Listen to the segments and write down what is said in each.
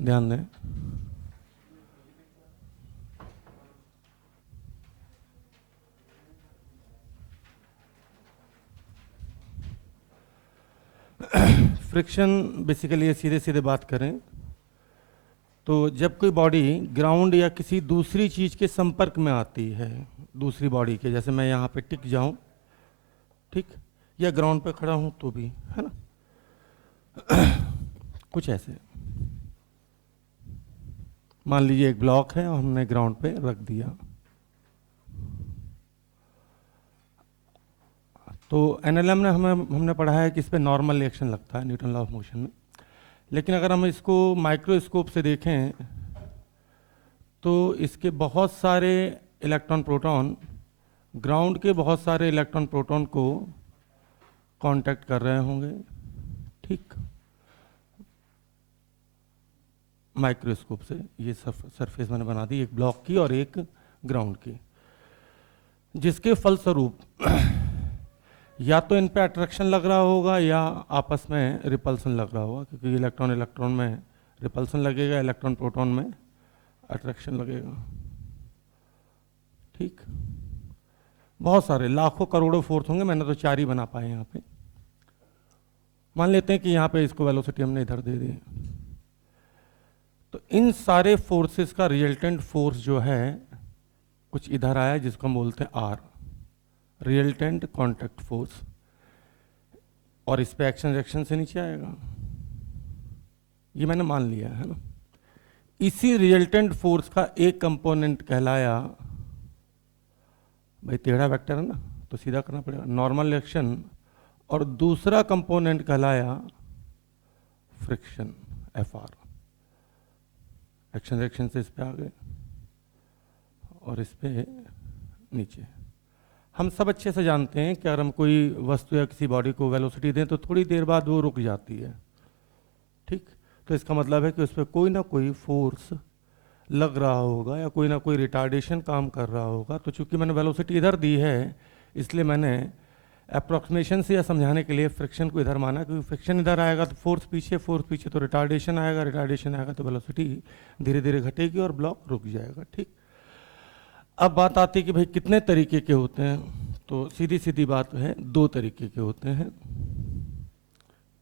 ध्यान दें। Friction basically ये सीधे सीधे बात करें तो जब कोई बॉडी ग्राउंड या किसी दूसरी चीज़ के संपर्क में आती है, दूसरी बॉडी के, जैसे मैं यहाँ पे टिक जाऊँ, ठीक, या ग्राउंड पे खड़ा हूँ तो भी, है ना, कुछ ऐसे। मान लीजिए एक ब्लॉक है और हमने ग्राउंड पे रख दिया, तो एनएलएम ने हमने पढ़ा है कि इस पर नॉर्मल रिएक्शन लगता है न्यूटन लॉ ऑफ मोशन में। लेकिन अगर हम इसको माइक्रोस्कोप से देखें तो इसके बहुत सारे इलेक्ट्रॉन प्रोटॉन ग्राउंड के बहुत सारे इलेक्ट्रॉन प्रोटॉन को कांटेक्ट कर रहे होंगे, ठीक, माइक्रोस्कोप से। ये सरफेस मैंने बना दी एक ब्लॉक की और एक ग्राउंड की, जिसके फलस्वरूप या तो इन पे अट्रैक्शन लग रहा होगा या आपस में रिपल्सन लग रहा होगा, क्योंकि इलेक्ट्रॉन इलेक्ट्रॉन में रिपल्सन लगेगा, इलेक्ट्रॉन प्रोटॉन में अट्रैक्शन लगेगा, ठीक। बहुत सारे लाखों करोड़ों फोर्स होंगे, मैंने तो 4 ही बना पाए यहाँ पे। मान लेते हैं कि यहाँ पे इसको वेलोसिटी हमने इधर दे दी, तो इन सारे फोर्सेस का रिजल्टेंट फोर्स जो है कुछ इधर आया, जिसको हम बोलते हैं आर, रिजल्टेंट कांटेक्ट फोर्स, और इस पे एक्शन रिएक्शन से नीचे आएगा, ये मैंने मान लिया है ना। इसी रिजल्टेंट फोर्स का एक कंपोनेंट कहलाया, भाई टेढ़ा वेक्टर है ना तो सीधा करना पड़ेगा, नॉर्मल रिएक्शन, और दूसरा कंपोनेंट कहलाया friction, F R. Action reaction से इस पे आ गए और इस पे नीचे। हम सब अच्छे से जानते हैं कि अगर हम कोई वस्तु या किसी बॉडी को वेलोसिटी दें तो थोड़ी देर बाद वो रुक जाती है, ठीक। तो इसका मतलब है कि उस पर कोई ना कोई फोर्स लग रहा होगा या कोई ना कोई रिटार्डेशन काम कर रहा होगा। तो चूंकि मैंने वेलोसिटी इधर दी है, इसलिए मैंने अप्रॉक्सीमेशन से या समझाने के लिए फ्रिक्शन को इधर माना, क्योंकि फ्रिक्शन इधर आएगा तो फोर्स पीछे तो रिटार्डेशन आएगा तो वेलोसिटी धीरे धीरे घटेगी और ब्लॉक रुक जाएगा, ठीक। अब बात आती है कि भाई कितने तरीके के होते हैं, तो सीधी सीधी बात है 2 तरीके के होते हैं।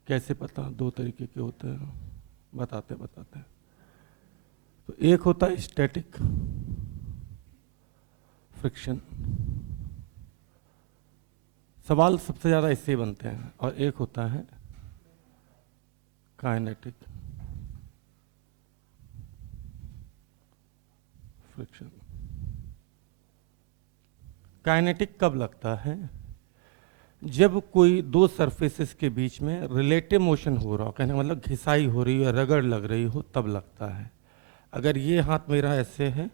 कैसे पता 2 तरीके के होते हैं, बताते हैं। तो एक होता है स्टैटिक फ्रिक्शन, सवाल सबसे ज़्यादा इससे ही बनते हैं, और एक होता है काइनेटिक फ्रिक्शन। काइनेटिक कब लगता है? जब कोई 2 सरफेसेस के बीच में रिलेटिव मोशन हो रहा हो, कहने का मतलब घिसाई हो रही हो या रगड़ लग रही हो, तब लगता है। अगर ये हाथ मेरा ऐसे है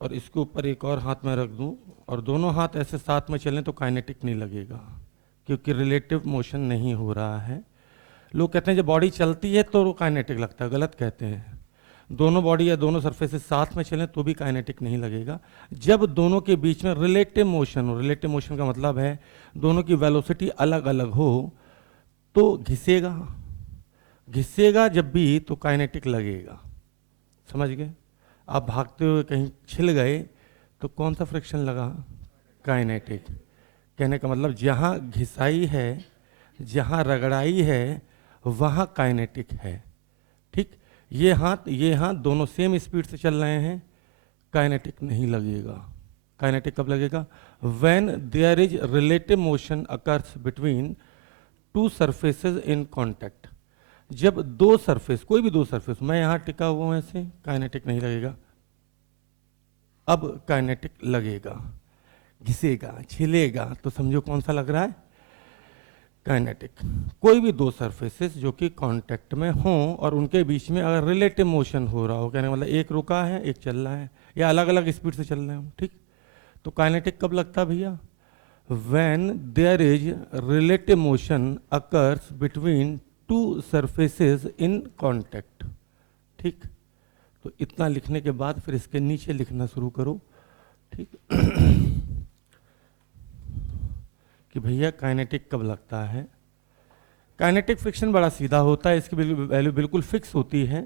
और इसके ऊपर एक और हाथ में रख दूं और दोनों हाथ ऐसे साथ में चलें तो काइनेटिक नहीं लगेगा, क्योंकि रिलेटिव मोशन नहीं हो रहा है। लोग कहते हैं जब बॉडी चलती है तो वो काइनेटिक लगता है, गलत कहते हैं। दोनों बॉडी या दोनों सरफेसेस साथ में चलें तो भी काइनेटिक नहीं लगेगा। जब दोनों के बीच में रिलेटिव मोशन हो, रिलेटिव मोशन का मतलब है दोनों की वेलोसिटी अलग अलग हो, तो घिसेगा जब भी तो काइनेटिक लगेगा। समझ गए? आप भागते हुए कहीं छिल गए तो कौन सा फ्रिक्शन लगा? काइनेटिक। कहने का मतलब जहाँ घिसाई है, जहाँ रगड़ाई है, वहाँ काइनेटिक है, ठीक। ये हाथ दोनों सेम स्पीड से चल रहे हैं, काइनेटिक नहीं लगेगा। काइनेटिक कब लगेगा? When there is relative motion occurs between 2 surfaces in contact. जब 2 सरफेस, कोई भी 2 सरफेस, मैं यहाँ टिका हुआ हूँ ऐसे, काइनेटिक नहीं लगेगा। अब काइनेटिक लगेगा, घिसेगा, छिलेगा, तो समझो कौन सा लग रहा है? काइनेटिक। कोई भी 2 सरफेसेस जो कि कांटेक्ट में हों और उनके बीच में अगर रिलेटिव मोशन हो रहा हो, कहने मतलब एक रुका है एक चल रहा है या अलग अलग स्पीड से चल रहे हो, ठीक, तो काइनेटिक कब लगता है भैया? When there is relative motion occurs between 2 surfaces in contact, ठीक। तो इतना लिखने के बाद फिर इसके नीचे लिखना शुरू करो, ठीक। कि भैया काइनेटिक कब लगता है? काइनेटिक फ्रिक्शन बड़ा सीधा होता है, इसकी वैल्यू बिल्कुल फिक्स होती है।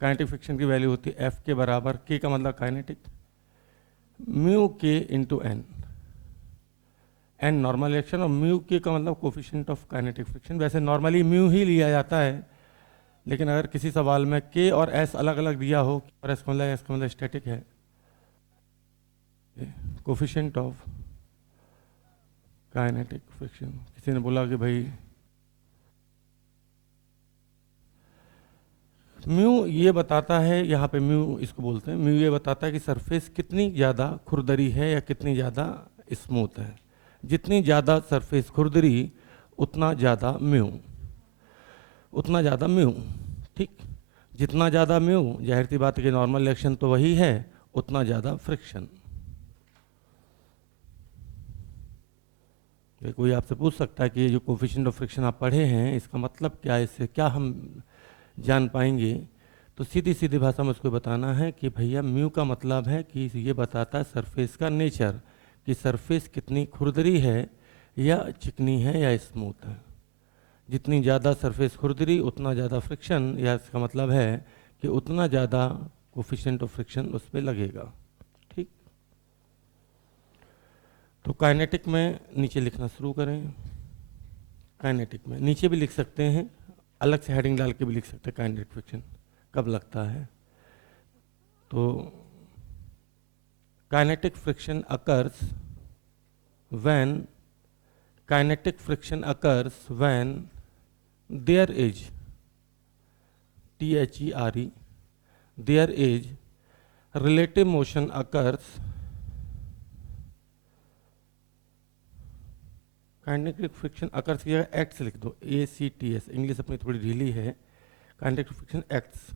काइनेटिक फ्रिक्शन की वैल्यू होती है एफ के बराबर, के का मतलब kinetic, mu K into N, N normal reaction और म्यू के का मतलब कोफिशिएंट ऑफ काइनेटिक फ्रिक्शन। वैसे नॉर्मली म्यू ही लिया जाता है, लेकिन अगर किसी सवाल में के और एस अलग अलग दिया हो, और एस का मतलब स्टैटिक है, कोफिशिएंट ऑफ काइनेटिक फ्रिक्शन। किसी ने बोला कि भाई म्यू ये बताता है, यहाँ पे म्यू इसको बोलते हैं, म्यू ये बताता है कि सरफेस कितनी ज़्यादा खुरदरी है या कितनी ज़्यादा स्मूथ है। जितनी ज़्यादा सरफेस खुरदरी उतना ज़्यादा म्यू, उतना ज़्यादा म्यू, ठीक। जितना ज़्यादा म्यू, जाहिर सी बात है कि नॉर्मल रिएक्शन तो वही है, उतना ज़्यादा फ्रिक्शन। कोई आपसे पूछ सकता है कि ये जो कोफिशिएंट ऑफ फ्रिक्शन आप पढ़े हैं इसका मतलब क्या है, इससे क्या हम जान पाएंगे? तो सीधी सीधी भाषा में उसको बताना है कि भैया म्यू का मतलब है कि ये बताता है सरफेस का नेचर, कि सरफेस कितनी खुरदरी है या चिकनी है या स्मूथ है। जितनी ज़्यादा सरफेस खुरदरी उतना ज़्यादा फ्रिक्शन, या इसका मतलब है कि उतना ज़्यादा कोफिशिएंट ऑफ फ्रिक्शन उस पर लगेगा, ठीक। तो काइनेटिक में नीचे लिखना शुरू करें। काइनेटिक में नीचे भी लिख सकते हैं, अलग से हेडिंग डाल के भी लिख सकते हैं काइनेटिक फ्रिक्शन कब लगता है। तो kinetic friction occurs when, kinetic friction occurs when there is, THERE, there is relative motion occurs, kinetic friction occurs की जगह एक्ट्स लिख दो, ACTS, इंग्लिश अपनी थोड़ी ढीली है। काइनेटिक फ्रिक्शन एक्ट्स,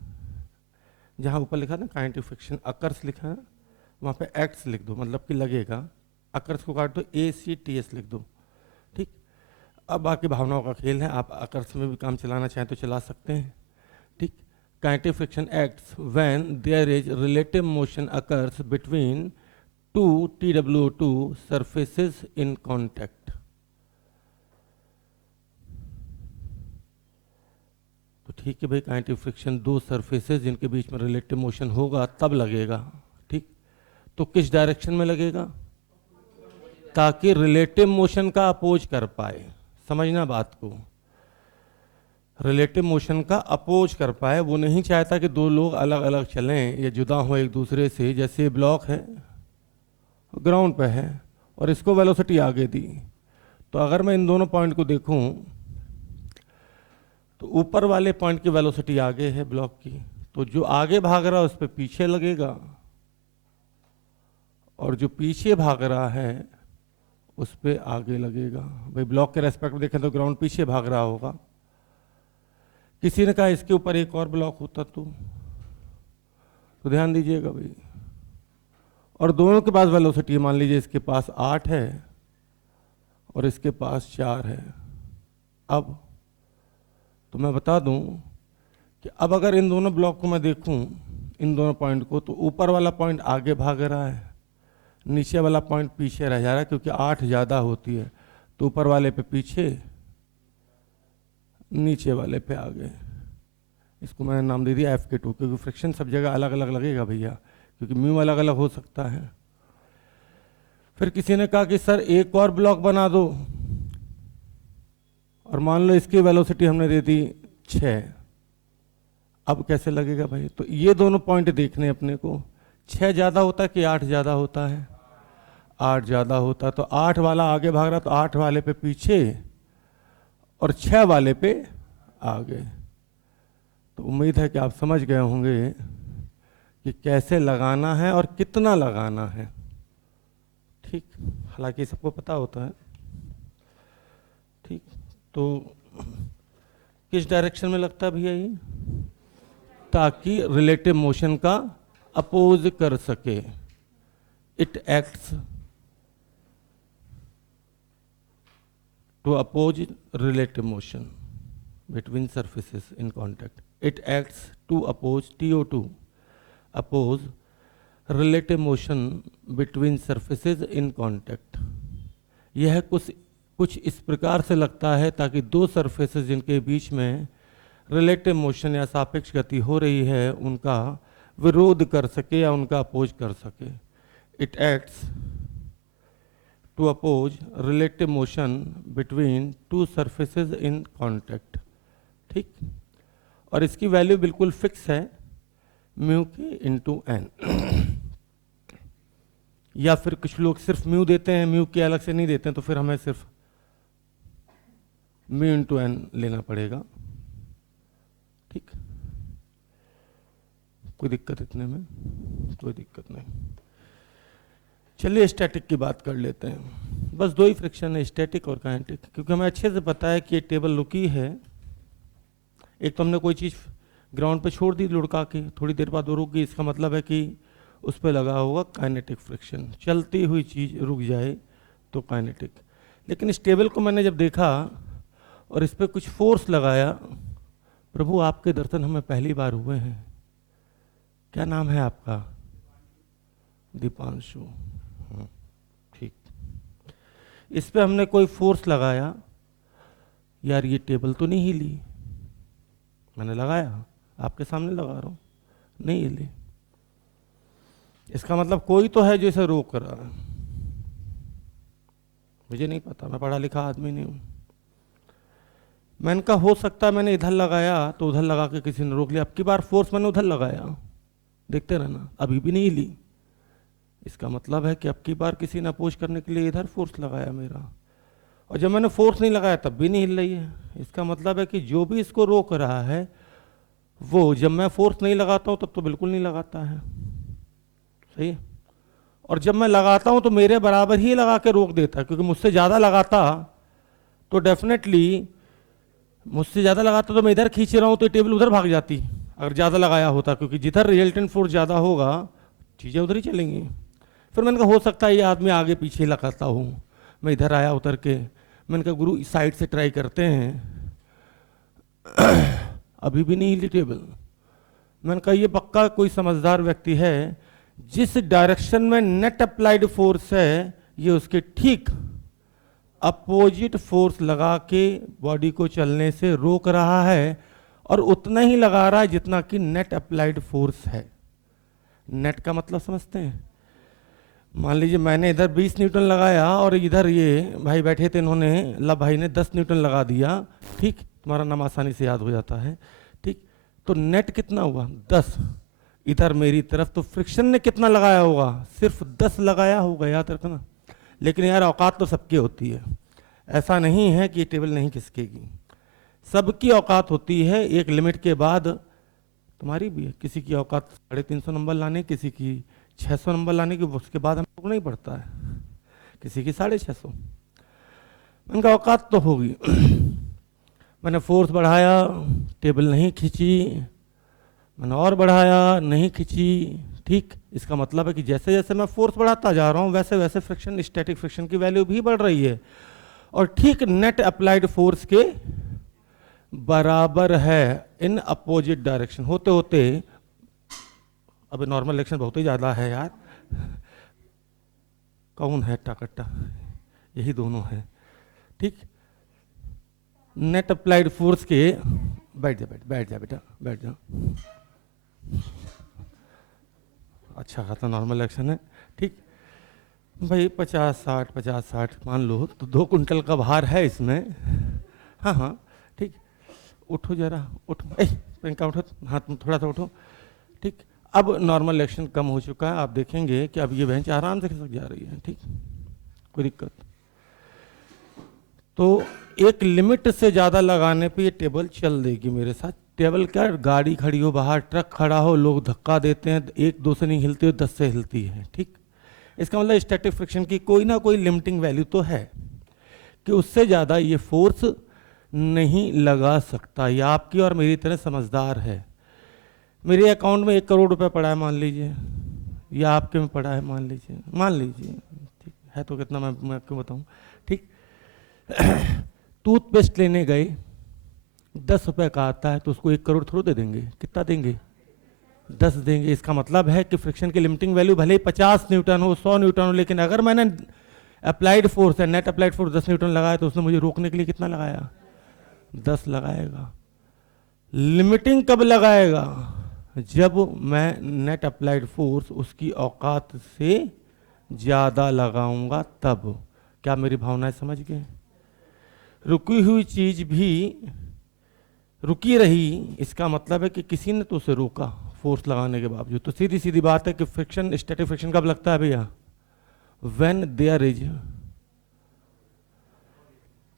जहाँ ऊपर लिखा था काइनेटिक फ्रिक्शन अकर्स लिखा है, वहाँ पे एक्ट्स लिख दो, मतलब कि लगेगा। अकर्स को काट दो, ACTS लिख दो, ठीक। अब बाकी भावनाओं का खेल है, आप अकर्स में भी काम चलाना चाहें तो चला सकते हैं, ठीक। Kinetic friction acts when there is relative motion occurs between two TWO2 surfaces in contact। ठीक है भाई, काइनेटिक फ्रिक्शन दो सरफेसेस जिनके बीच में रिलेटिव मोशन होगा तब लगेगा, ठीक। तो किस डायरेक्शन में लगेगा? ताकि रिलेटिव मोशन का अपोज कर पाए, समझना बात को, रिलेटिव मोशन का अपोज कर पाए। वो नहीं चाहता कि दो लोग अलग अलग चलें या जुदा हो एक दूसरे से। जैसे ब्लॉक है, ग्राउंड पे है और इसको वेलोसिटी आगे दी, तो अगर मैं इन दोनों पॉइंट को देखूं तो ऊपर वाले पॉइंट की वेलोसिटी आगे है ब्लॉक की, तो जो आगे भाग रहा है उस पर पीछे लगेगा, और जो पीछे भाग रहा है उस पर आगे लगेगा। भाई ब्लॉक के रेस्पेक्ट में देखें तो ग्राउंड पीछे भाग रहा होगा। किसी ने कहा इसके ऊपर एक और ब्लॉक होता तो ध्यान दीजिएगा भाई, और दोनों के पास वेलोसिटी, मान लीजिए इसके पास 8 है और इसके पास 4 है। अब तो मैं बता दूं कि अब अगर इन दोनों ब्लॉक को मैं देखूं, इन दोनों पॉइंट को, तो ऊपर वाला पॉइंट आगे भाग रहा है, नीचे वाला पॉइंट पीछे रह जा रहा है, क्योंकि 8 ज़्यादा होती है, तो ऊपर वाले पे पीछे, नीचे वाले पे आगे। इसको मैंने नाम दे दिया F/2, क्योंकि फ्रिक्शन सब जगह अलग अलग लगेगा भैया, क्योंकि म्यू अलग अलग हो सकता है। फिर किसी ने कहा कि सर एक और ब्लॉक बना दो, और मान लो इसकी वेलोसिटी हमने दे दी 6, अब कैसे लगेगा भाई? तो ये दोनों पॉइंट देखने अपने को, 6 ज़्यादा होता है कि 8 ज़्यादा होता है? 8 ज़्यादा होता है, तो 8 वाला आगे भाग रहा, तो 8 वाले पे पीछे और 6 वाले पे आगे। तो उम्मीद है कि आप समझ गए होंगे कि कैसे लगाना है और कितना लगाना है, ठीक। हालांकि सबको पता होता है, ठीक। तो किस डायरेक्शन में लगता है भैया ये? ताकि रिलेटिव मोशन का अपोज कर सके। It acts to oppose relative motion between surfaces in contact. It acts to oppose TO2, oppose relative motion between surfaces in contact. यह कुछ इस प्रकार से लगता है ताकि दो सरफेसेस जिनके बीच में रिलेटिव मोशन या सापेक्ष गति हो रही है उनका विरोध कर सके या उनका अपोज कर सके। It acts to oppose relative motion between two surfaces in contact. ठीक, और इसकी वैल्यू बिल्कुल फिक्स है म्यू के इंटू एन। या फिर कुछ लोग सिर्फ म्यू देते हैं, म्यू के अलग से नहीं देते हैं, तो फिर हमें सिर्फ म्यू इंटू एन लेना पड़ेगा। ठीक, कोई दिक्कत इतने में? कोई दिक्कत नहीं। चलिए स्टैटिक की बात कर लेते हैं। बस दो ही फ्रिक्शन है, स्टैटिक और काइनेटिक, क्योंकि हमें अच्छे से पता है कि ये टेबल रुकी है। एक तो हमने कोई चीज़ ग्राउंड पे छोड़ दी लुढ़का के, थोड़ी देर बाद वो रुक गई, इसका मतलब है कि उस पर लगा होगा काइनेटिक फ्रिक्शन। चलती हुई चीज़ रुक जाए तो काइनेटिक। लेकिन इस टेबल को मैंने जब देखा और इस पर कुछ फोर्स लगाया, प्रभु आपके दर्शन हमें पहली बार हुए हैं। क्या नाम है आपका? दीपांशु। ठीक, इस पे हमने कोई फोर्स लगाया, यार ये टेबल तो नहीं हिली। मैंने लगाया, आपके सामने लगा रहा हूं, नहीं हिली। इसका मतलब कोई तो है जो इसे रोक रहा है। मुझे नहीं पता, मैं पढ़ा लिखा आदमी नहीं हूं। मैंने कहा हो सकता है मैंने इधर लगाया तो उधर लगा के किसी ने रोक लिया। अब की बार फोर्स मैंने उधर लगाया, देखते रहना, अभी भी नहीं हिली। इसका मतलब है कि अब की बार किसी ने अपोज करने के लिए इधर फोर्स लगाया मेरा, और जब मैंने फोर्स नहीं लगाया तब भी नहीं हिल रही है। इसका मतलब है कि जो भी इसको रोक रहा है वो जब मैं फोर्स नहीं लगाता हूं तब तो बिल्कुल नहीं लगाता है। सही, और जब मैं लगाता हूं तो मेरे बराबर ही लगा के रोक देता है, क्योंकि मुझसे ज़्यादा लगाता तो डेफिनेटली, मुझसे ज़्यादा लगाता तो मैं इधर खींच रहा हूं तो टेबल उधर भाग जाती अगर ज़्यादा लगाया होता, क्योंकि जिधर रिजल्टेंट फोर्स ज़्यादा होगा चीज़ें उधर ही चलेंगी। फिर मैंने कहा हो सकता है ये आदमी आगे पीछे लगाता हूँ। मैं इधर आया उतर के, मैंने कहा गुरु इस साइड से ट्राई करते हैं, अभी भी नहीं हिली टेबल। मैंने कहा ये पक्का कोई समझदार व्यक्ति है, जिस डायरेक्शन में नेट अप्लाइड फोर्स है ये उसके ठीक अपोजिट फोर्स लगा के बॉडी को चलने से रोक रहा है, और उतना ही लगा रहा है जितना कि नेट अप्लाइड फोर्स है। नेट का मतलब समझते हैं? मान लीजिए मैंने इधर 20 न्यूटन लगाया और इधर ये भाई बैठे थे, इन्होंने लब भाई ने 10 न्यूटन लगा दिया। ठीक, तुम्हारा नाम आसानी से याद हो जाता है। ठीक, तो नेट कितना हुआ? 10। इधर मेरी तरफ तो फ्रिक्शन ने कितना लगाया होगा? सिर्फ 10 लगाया होगा, याद रखना। लेकिन यार औकात तो सबकी होती है, ऐसा नहीं है कि ये टेबल नहीं खिसकेगी। सबकी औकात होती है, एक लिमिट के बाद तुम्हारी भी है। किसी की औकात 350 नंबर लाने, किसी की 600 नंबर लाने की, उसके बाद हमको नहीं पड़ता है, किसी की 650। उनका औकात तो होगी। मैंने फोर्स बढ़ाया, टेबल नहीं खींची, मैंने और बढ़ाया, नहीं खींची। ठीक, इसका मतलब है कि जैसे जैसे मैं फोर्स बढ़ाता जा रहा हूँ वैसे वैसे फ्रिक्शन, स्टैटिक फ्रिक्शन की वैल्यू भी बढ़ रही है, और ठीक नेट अप्लाइड फोर्स के बराबर है इन अपोजिट डायरेक्शन। होते होते, अब नॉर्मल रिएक्शन बहुत ही ज़्यादा है यार। कौन है टाकट्टा? यही दोनों है। ठीक, नेट अप्लाइड फोर्स के, बैठ जा बेटा, बैठ जा। अच्छा खासा नॉर्मल रिएक्शन है। ठीक भाई, 50-60 मान लो तो 2 कुंटल का भार है इसमें। हाँ, ठीक, उठो जरा, उठो, पेंका उठो, हाथ में थोड़ा सा उठो। ठीक, अब नॉर्मल रिएक्शन कम हो चुका है, आप देखेंगे कि अब ये बेंच आराम से खिसक जा रही है। ठीक, कोई दिक्कत। तो एक लिमिट से ज़्यादा लगाने पे ये टेबल चल देगी मेरे साथ। टेबल क्या, गाड़ी खड़ी हो बाहर, ट्रक खड़ा हो, लोग धक्का देते हैं, 1-2 से नहीं हिलती हो, 10 से हिलती है। ठीक, इसका मतलब स्टैटिक फ्रिक्शन की कोई ना कोई लिमिटिंग वैल्यू तो है कि उससे ज़्यादा ये फोर्स नहीं लगा सकता। या आपकी और मेरी तरह समझदार है। मेरे अकाउंट में 1 करोड़ रुपए पड़ा है मान लीजिए, या आपके में पड़ा है मान लीजिए। ठीक है, तो कितना मैं क्यों बताऊँ। ठीक, टूथपेस्ट लेने गए, 10 रुपए का आता है, तो उसको 1 करोड़ थोड़ा दे देंगे। कितना देंगे? 10 देंगे। इसका मतलब है कि फ्रिक्शन की लिमिटिंग वैल्यू भले ही 50 न्यूटन हो, 100 न्यूटन हो, लेकिन अगर मैंने अप्लाइड फोर्स है, नेट अप्लाइड फोर्स 10 न्यूटन लगाया तो उसने मुझे रोकने के लिए कितना लगाया? 10 लगाएगा। लिमिटिंग कब लगाएगा? जब मैं नेट अप्लाइड फोर्स उसकी औकात से ज़्यादा लगाऊंगा तब। क्या मेरी भावनाएं समझ गए? रुकी हुई चीज़ भी रुकी रही, इसका मतलब है कि किसी ने तो उसे रोका फोर्स लगाने के बावजूद। तो सीधी सीधी बात है कि फ्रिक्शन, स्टैटिक फ्रिक्शन कब लगता है भैया? When there is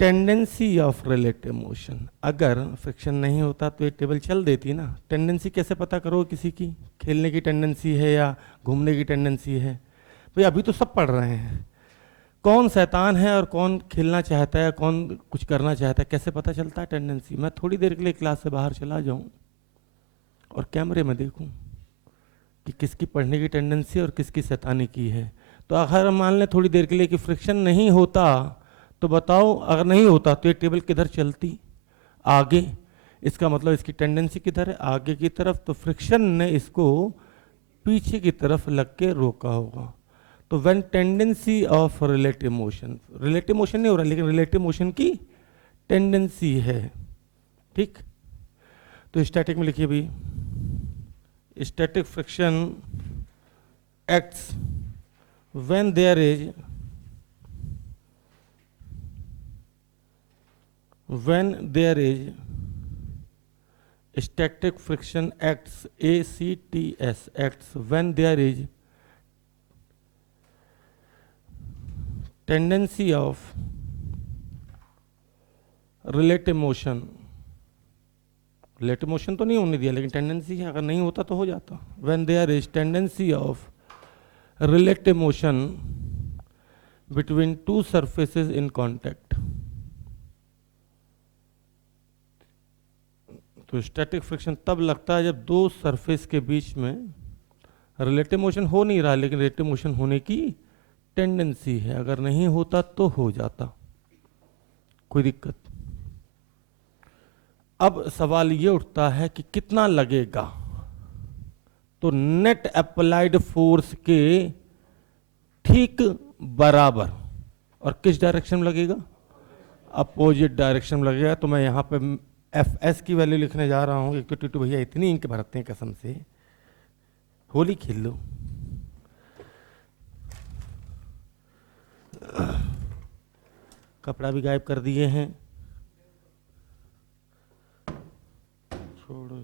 tendency of relative motion. अगर फ्रिक्शन नहीं होता तो ये टेबल चल देती ना। टेंडेंसी कैसे पता करो किसी की? खेलने की टेंडेंसी है या घूमने की टेंडेंसी है? भाई अभी तो सब पढ़ रहे हैं, कौन शैतान है और कौन खेलना चाहता है, कौन कुछ करना चाहता है, कैसे पता चलता है टेंडेंसी? मैं थोड़ी देर के लिए क्लास से बाहर चला जाऊं और कैमरे में देखूं कि किसकी पढ़ने की टेंडेंसी और किसकी शैतानी की है। तो अगर मान लें थोड़ी देर के लिए कि फ्रिक्शन नहीं होता, तो बताओ अगर नहीं होता तो ये टेबल किधर चलती? आगे। इसका मतलब इसकी टेंडेंसी किधर है? आगे की तरफ। तो फ्रिक्शन ने इसको पीछे की तरफ लग के रोका होगा। तो when tendency of relative motion, relative motion नहीं हो रहा लेकिन रिलेटिव मोशन की टेंडेंसी है, ठीक। तो स्टैटिक में लिखिए भी, static friction acts when there is static friction acts, ACTS acts when there is tendency of relative motion। relative motion तो नहीं होने दिया लेकिन टेंडेंसी है, अगर नहीं होता तो हो जाता। when there is tendency of relative motion between two surfaces in contact। तो स्टैटिक फ्रिक्शन तब लगता है जब दो सरफेस के बीच में रिलेटिव मोशन हो नहीं रहा लेकिन रिलेटिव मोशन होने की टेंडेंसी है। अगर नहीं होता तो हो जाता, कोई दिक्कत। अब सवाल ये उठता है कि कितना लगेगा? तो नेट अप्लाइड फोर्स के ठीक बराबर। और किस डायरेक्शन में लगेगा? अपोजिट डायरेक्शन में लगेगा। तो मैं यहां पे एफ एस की वैल्यू लिखने जा रहा हूँ। एक तो टीटू भैया इतनी इंक भरते हैं कसम से, होली खेल लो। कपड़ा भी गायब कर दिए हैं, छोड़ो।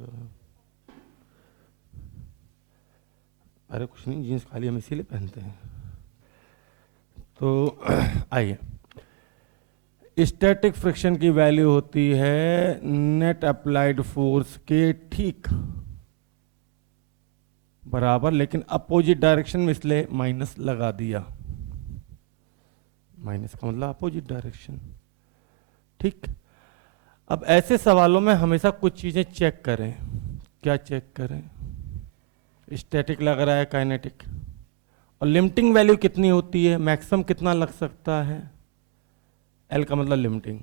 अरे कुछ नहीं, जीन्स खाली हम इसीलिए पहनते हैं। तो आइए, स्टैटिक फ्रिक्शन की वैल्यू होती है नेट अप्लाइड फोर्स के ठीक बराबर, लेकिन अपोजिट डायरेक्शन में इसलिए माइनस लगा दिया। माइनस का मतलब अपोजिट डायरेक्शन, ठीक। अब ऐसे सवालों में हमेशा कुछ चीजें चेक करें। क्या चेक करें? स्टैटिक लग रहा है, काइनेटिक, और लिमिटिंग वैल्यू कितनी होती है, मैक्सिमम कितना लग सकता है। एल का मतलब limiting,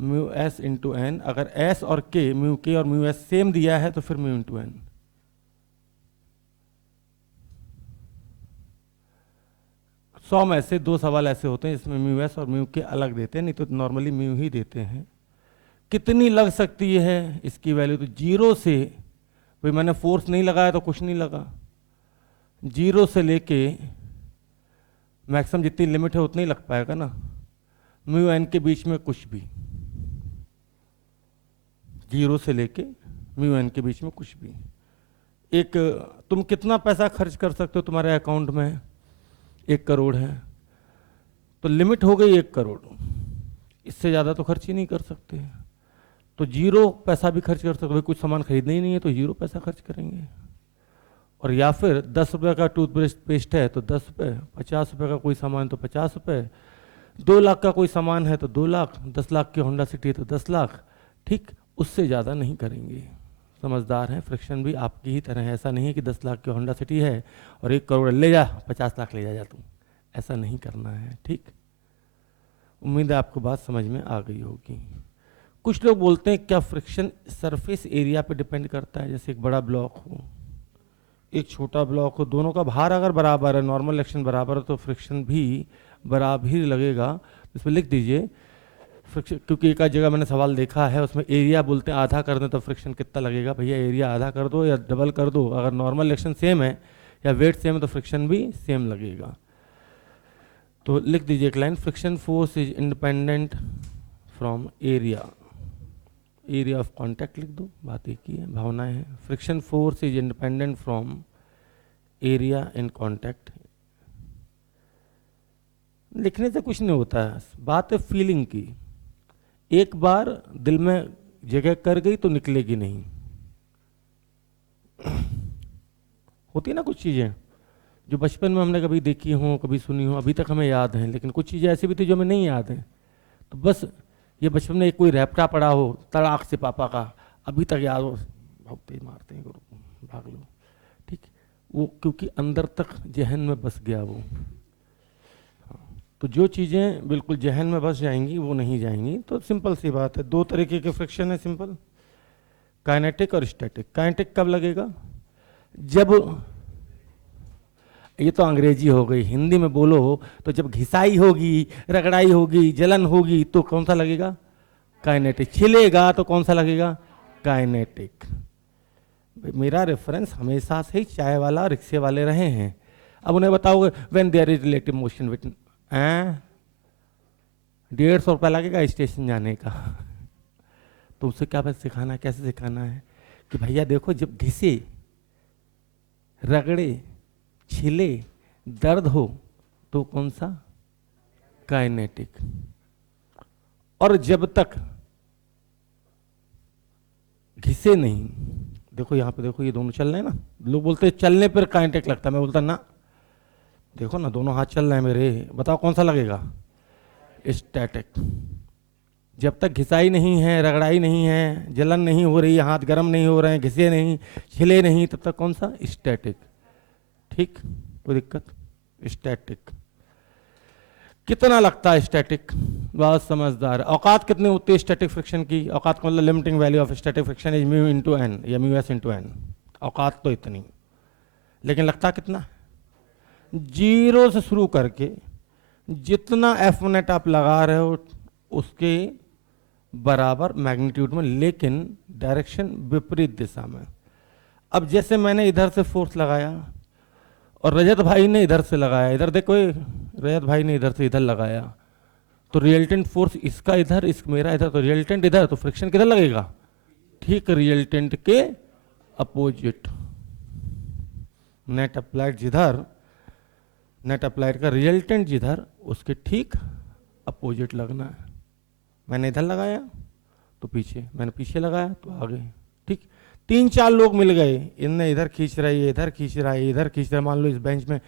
mu S into N. अगर एस और के, म्यू के और म्यू एस सेम दिया है तो फिर म्यू इंटू एन। सौ में से 2 सवाल ऐसे होते हैं जिसमें म्यू एस और म्यू के अलग देते हैं, नहीं तो नॉर्मली म्यू ही देते हैं। कितनी लग सकती है इसकी वैल्यू? तो 0 से, भाई मैंने फोर्स नहीं लगाया तो कुछ नहीं लगा, 0 से लेके मैक्सिमम जितनी लिमिट है उतनी लग पाएगा ना। म्यू एन के बीच में कुछ भी, 0 से लेके म्यू एन के बीच में कुछ भी। एक, तुम कितना पैसा खर्च कर सकते हो? तुम्हारे अकाउंट में 1 करोड़ है तो लिमिट हो गई 1 करोड़, इससे ज़्यादा तो खर्च ही नहीं कर सकते। तो 0 पैसा भी खर्च कर सकते हो। कुछ सामान खरीदना ही नहीं है तो 0 पैसा खर्च करेंगे। और या फिर 10 रुपये का टूथपेस्ट है तो 10 रुपये, 50 रुपये का कोई सामान तो 50 रुपये, 2 लाख का कोई सामान है तो 2 लाख, 10 लाख की होंडा सिटी है तो 10 लाख, ठीक। उससे ज़्यादा नहीं करेंगे। समझदार हैं। फ्रिक्शन भी आपकी ही तरह है। ऐसा नहीं है कि 10 लाख की होंडा सिटी है और 1 करोड़ ले जा, 50 लाख ले जा तुम, ऐसा नहीं करना है, ठीक। उम्मीद है आपको बात समझ में आ गई होगी। कुछ लोग बोलते हैं क्या फ्रिक्शन सरफेस एरिया पे डिपेंड करता है? जैसे एक बड़ा ब्लॉक हो, एक छोटा ब्लॉक हो, दोनों का भार अगर बराबर है, नॉर्मल एक्शन बराबर है, तो फ्रिक्शन भी बराबर ही लगेगा। इसमें लिख दीजिए फ्रिक्शन, क्योंकि एक आध जगह मैंने सवाल देखा है उसमें एरिया बोलते हैं आधा कर दें तो फ्रिक्शन कितना लगेगा। भैया एरिया आधा कर दो या डबल कर दो, अगर नॉर्मल रिएक्शन सेम है या वेट सेम है तो फ्रिक्शन भी सेम लगेगा। तो लिख दीजिए एक line, friction force is independent from area, area of contact लिख दो, बात एक ही है, भावनाएं हैं। Friction force is independent from area in contact. लिखने से कुछ नहीं होता है, बात है फीलिंग की। एक बार दिल में जगह कर गई तो निकलेगी नहीं। होती ना कुछ चीज़ें जो बचपन में हमने कभी देखी हो, कभी सुनी हो, अभी तक हमें याद हैं, लेकिन कुछ चीज़ें ऐसी भी थी जो हमें नहीं याद हैं। तो बस ये बचपन में एक कोई रैपटा पड़ा हो तड़ाक से पापा का, अभी तक याद हो, बहुत तेज मारते हैं गुरु, भाग लो, ठीक, वो क्योंकि अंदर तक जहन में बस गया वो। तो जो चीज़ें बिल्कुल जहन में बस जाएंगी वो नहीं जाएंगी। तो सिंपल सी बात है, दो तरीके के फ्रिक्शन है सिंपल, काइनेटिक और स्टैटिक। काइनेटिक कब लगेगा? जब, ये तो अंग्रेजी हो गई, हिंदी में बोलो तो जब घिसाई होगी, रगड़ाई होगी, जलन होगी तो कौन सा लगेगा? काइनेटिक। छिलेगा तो कौन सा लगेगा? काइनेटिक। मेरा रेफरेंस हमेशा से ही चाय वाला रिक्शे वाले रहे हैं। अब उन्हें बताओगे when there is relative motion with 150 रुपया लगेगा स्टेशन जाने का। तो उसे क्या बस सिखाना है, कैसे सिखाना है कि भैया देखो जब घिसे, रगड़े, छिले, दर्द हो तो कौन सा? काइनेटिक। और जब तक घिसे नहीं, देखो यहां पे देखो ये दोनों चल रहे हैं ना, लोग बोलते हैं चलने पर काइनेटिक लगता है, मैं बोलता ना, देखो ना दोनों हाथ चल रहे हैं मेरे, बताओ कौन सा लगेगा? स्टैटिक। जब तक घिसाई नहीं है, रगड़ाई नहीं है, जलन नहीं हो रही, हाथ गर्म नहीं हो रहे हैं, घिसे नहीं, छिले नहीं, तब तक कौन सा? स्टैटिक। ठीक, कोई दिक्कत? स्टैटिक। कितना लगता है स्टैटिक? बहुत समझदार। औकात कितनी होती है स्टैटिक फ्रिक्शन की? औकात का मतलब limiting value of static friction is mu into N या म्यू एस इंटू एन। औकात तो इतनी, लेकिन लगता कितना? जीरो से शुरू करके जितना एफ नेट आप लगा रहे हो उसके बराबर मैग्नीट्यूड में, लेकिन डायरेक्शन विपरीत दिशा में। अब जैसे मैंने इधर से फोर्स लगाया और रजत भाई ने इधर से लगाया, इधर देखो रजत भाई ने इधर से इधर लगाया, तो रिजल्टेंट फोर्स इसका इधर, इस मेरा इधर, तो रिजल्टेंट इधर, तो फ्रिक्शन किधर लगेगा? ठीक रिजल्टेंट के अपोजिट। नेट अप्लाइड जिधर, नेट अप्लाइड का रिजल्टेंट जिधर, उसके ठीक अपोजिट लगना है। मैंने इधर लगाया तो पीछे, मैंने पीछे लगाया तो आगे। ठीक, 3-4 लोग मिल गए, इनने इधर खींच रहा है, इधर खींच रहा है, इधर खींच रहा है, मान लो इस बेंच में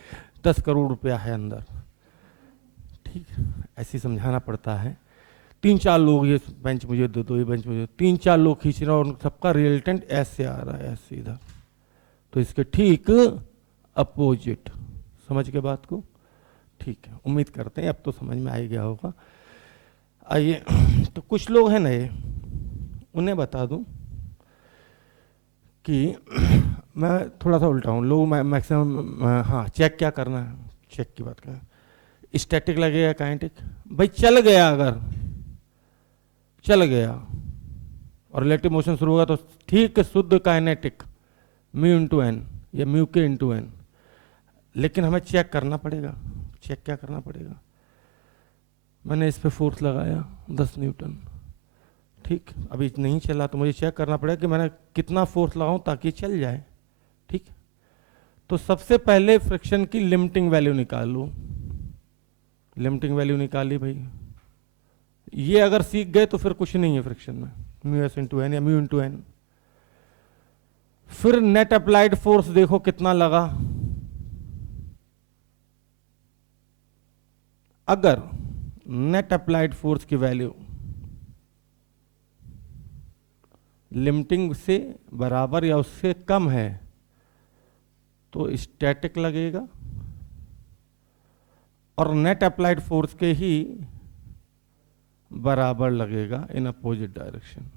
10 करोड़ रुपया है अंदर। ठीक, ऐसे समझाना पड़ता है। 3-4 लोग, ये बेंच मुझे दो दो, ये बेंच मुझे, 3-4 लोग खींच रहे हैं और सबका रिजल्टेंट ऐसे आ रहा है, ऐसे इधर, तो इसके ठीक अपोजिट। समझ के बात को? ठीक है, उम्मीद करते हैं अब तो समझ में आ ही गया होगा। आइए, तो कुछ लोग हैं नए, उन्हें बता दूं कि मैं थोड़ा सा उल्टा हूँ, लोग मैक्सिमम, हाँ चेक क्या करना है, चेक की बात करें, स्टैटिक लगेगा काइनेटिक? भाई चल गया, अगर चल गया और रिलेटिव मोशन शुरू होगा तो ठीक शुद्ध काइनेटिक, म्यू इंटू एन या म्यू के इंटू एन। लेकिन हमें चेक करना पड़ेगा। चेक क्या करना पड़ेगा? मैंने इस पे फोर्स लगाया 10 न्यूटन, ठीक, अभी नहीं चला तो मुझे चेक करना पड़ेगा कि मैंने कितना फोर्स लगाऊं ताकि चल जाए। ठीक, तो सबसे पहले फ्रिक्शन की लिमिटिंग वैल्यू निकालो। लिमिटिंग वैल्यू निकाली भाई, ये अगर सीख गए तो फिर कुछ नहीं है फ्रिक्शन में, म्यू एस इंटू एन या म्यू इंटू एन। फिर नेट अप्लाइड फोर्स देखो कितना लगा। अगर नेट अप्लाइड फोर्स की वैल्यू लिमिटिंग से बराबर या उससे कम है तो स्टैटिक लगेगा और नेट अप्लाइड फोर्स के ही बराबर लगेगा इन अपोजिट डायरेक्शन।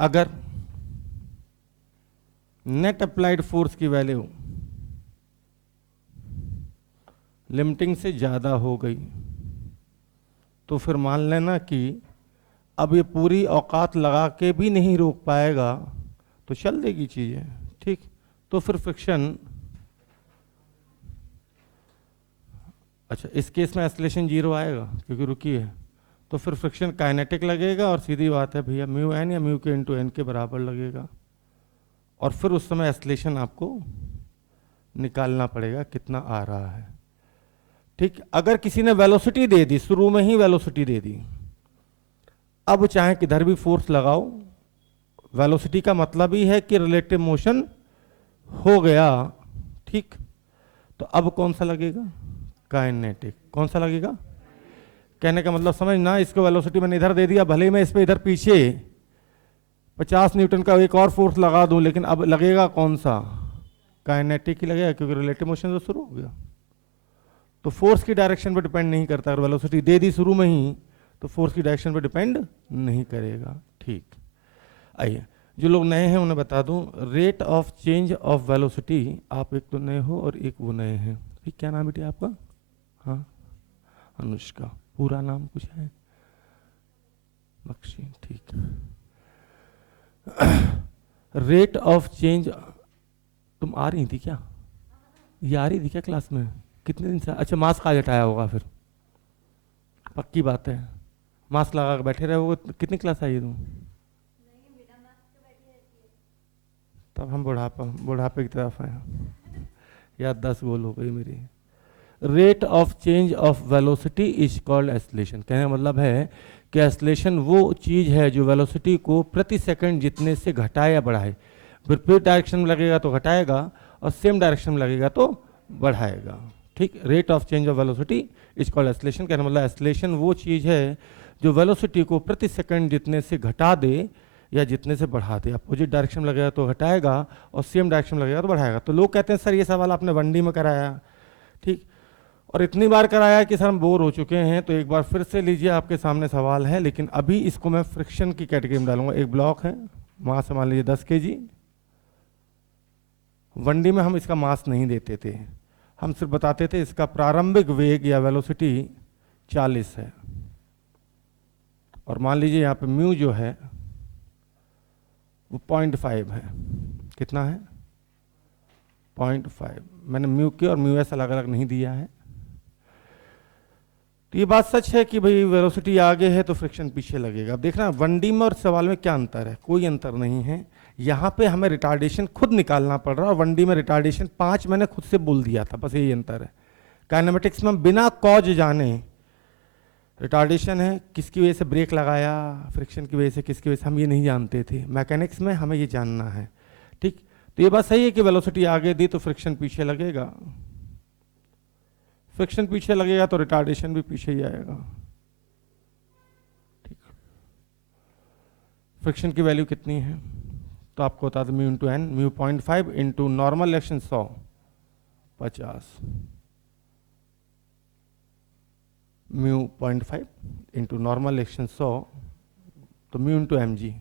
अगर नेट अप्लाइड फोर्स की वैल्यू लिमिटिंग से ज़्यादा हो गई तो फिर मान लेना कि अब ये पूरी औकात लगा के भी नहीं रोक पाएगा तो चल देगी चीज़ें, ठीक। तो फिर फ्रिक्शन, अच्छा इस केस में एक्सेलरेशन 0 आएगा क्योंकि रुकी है, तो फिर फ्रिक्शन काइनेटिक लगेगा और सीधी बात है भैया म्यू एन या म्यू के इंटू एन के बराबर लगेगा। और फिर उस समय एक्सेलरेशन आपको निकालना पड़ेगा कितना आ रहा है, ठीक। अगर किसी ने वेलोसिटी दे दी, शुरू में ही वेलोसिटी दे दी, अब चाहे किधर भी फोर्स लगाओ, वेलोसिटी का मतलब ही है कि रिलेटिव मोशन हो गया, ठीक। तो अब कौन सा लगेगा, काइनेटिक। कौन सा लगेगा, कहने का मतलब समझना, इसको वेलोसिटी मैंने इधर दे दिया, भले ही मैं इस पे इधर पीछे 50 न्यूटन का एक और फोर्स लगा दूं, लेकिन अब लगेगा कौन सा, काइनेटिक ही लगेगा क्योंकि रिलेटिव मोशन तो शुरू हो गया। तो फोर्स की डायरेक्शन पर डिपेंड नहीं करता, अगर वेलोसिटी दे दी शुरू में ही तो फोर्स की डायरेक्शन पर डिपेंड नहीं करेगा, ठीक। आइए जो लोग नए हैं उन्हें बता दूं, rate of change of velocity, आप एक तो नए हो और एक वो नए हैं, ठीक। क्या नाम बेटे आपका, हाँ अनुष्का, पूरा नाम कुछ है, बख्शी, ठीक। रेट ऑफ चेंज, तुम आ रही थी क्या, ये आ रही थी क्या क्लास में, कितने दिन से, अच्छा मास्क आज हटाया होगा फिर, पक्की बात है, मास्क लगा के बैठे रहे होगे, कितनी क्लास आई तुम, तब हम बुढ़ापे की तरफ आए, याद 10 गोल हो गई मेरी। Rate of change of velocity is called acceleration, कहने का मतलब है कि एक्सेलरेशन वो चीज़ है जो वेलोसिटी को प्रति सेकंड जितने से घटाए या बढ़ाए, विपरीत डायरेक्शन में लगेगा तो घटाएगा और सेम डायरेक्शन में लगेगा तो बढ़ाएगा, ठीक। Rate of change of velocity is called acceleration, कहने का मतलब एक्सेलरेशन वो चीज़ है जो वेलोसिटी को प्रति सेकंड जितने से घटा दे या जितने से बढ़ा दे, अपोजिट डायरेक्शन में लगेगा तो घटाएगा और सेम डायरेक्शन में लगेगा तो बढ़ाएगा। तो लोग कहते हैं सर ये सवाल आपने 1D में कराया, ठीक, और इतनी बार कराया कि सर हम बोर हो चुके हैं, तो एक बार फिर से लीजिए, आपके सामने सवाल है, लेकिन अभी इसको मैं फ्रिक्शन की कैटेगरी में डालूंगा। एक ब्लॉक है, मास मान लीजिए 10 kg, 1D में हम इसका मास नहीं देते थे, हम सिर्फ बताते थे इसका प्रारंभिक वेग या वेलोसिटी 40 है, और मान लीजिए यहाँ पे म्यू जो है वो 0.5 है, कितना है 0.5, मैंने म्यू के और म्यू एस अलग अलग नहीं दिया है। तो ये बात सच है कि भाई वेलोसिटी आगे है तो फ्रिक्शन पीछे लगेगा। अब देखना 1D में और सवाल में क्या अंतर है, कोई अंतर नहीं है, यहाँ पे हमें रिटार्डेशन खुद निकालना पड़ रहा है, और 1D में रिटार्डेशन 5 मैंने खुद से बोल दिया था, बस यही अंतर है। काइनेमेटिक्स में बिना कॉज जाने रिटार्डेशन है, किसकी वजह से ब्रेक लगाया, फ्रिक्शन की वजह से, किसकी वजह से, हम ये नहीं जानते थे। मैकेनिक्स में हमें ये जानना है, ठीक। तो ये बात सही है कि वेलोसिटी आगे दी तो फ्रिक्शन पीछे लगेगा, फ्रिक्शन पीछे लगेगा तो रिटार्डेशन भी पीछे ही आएगा, ठीक। फ्रिक्शन की वैल्यू कितनी है तो आपको बता दें, mu into N, mu 0.5 into normal action 100 50, mu 0.5 into normal action 100, तो म्यू इंटू एम जी।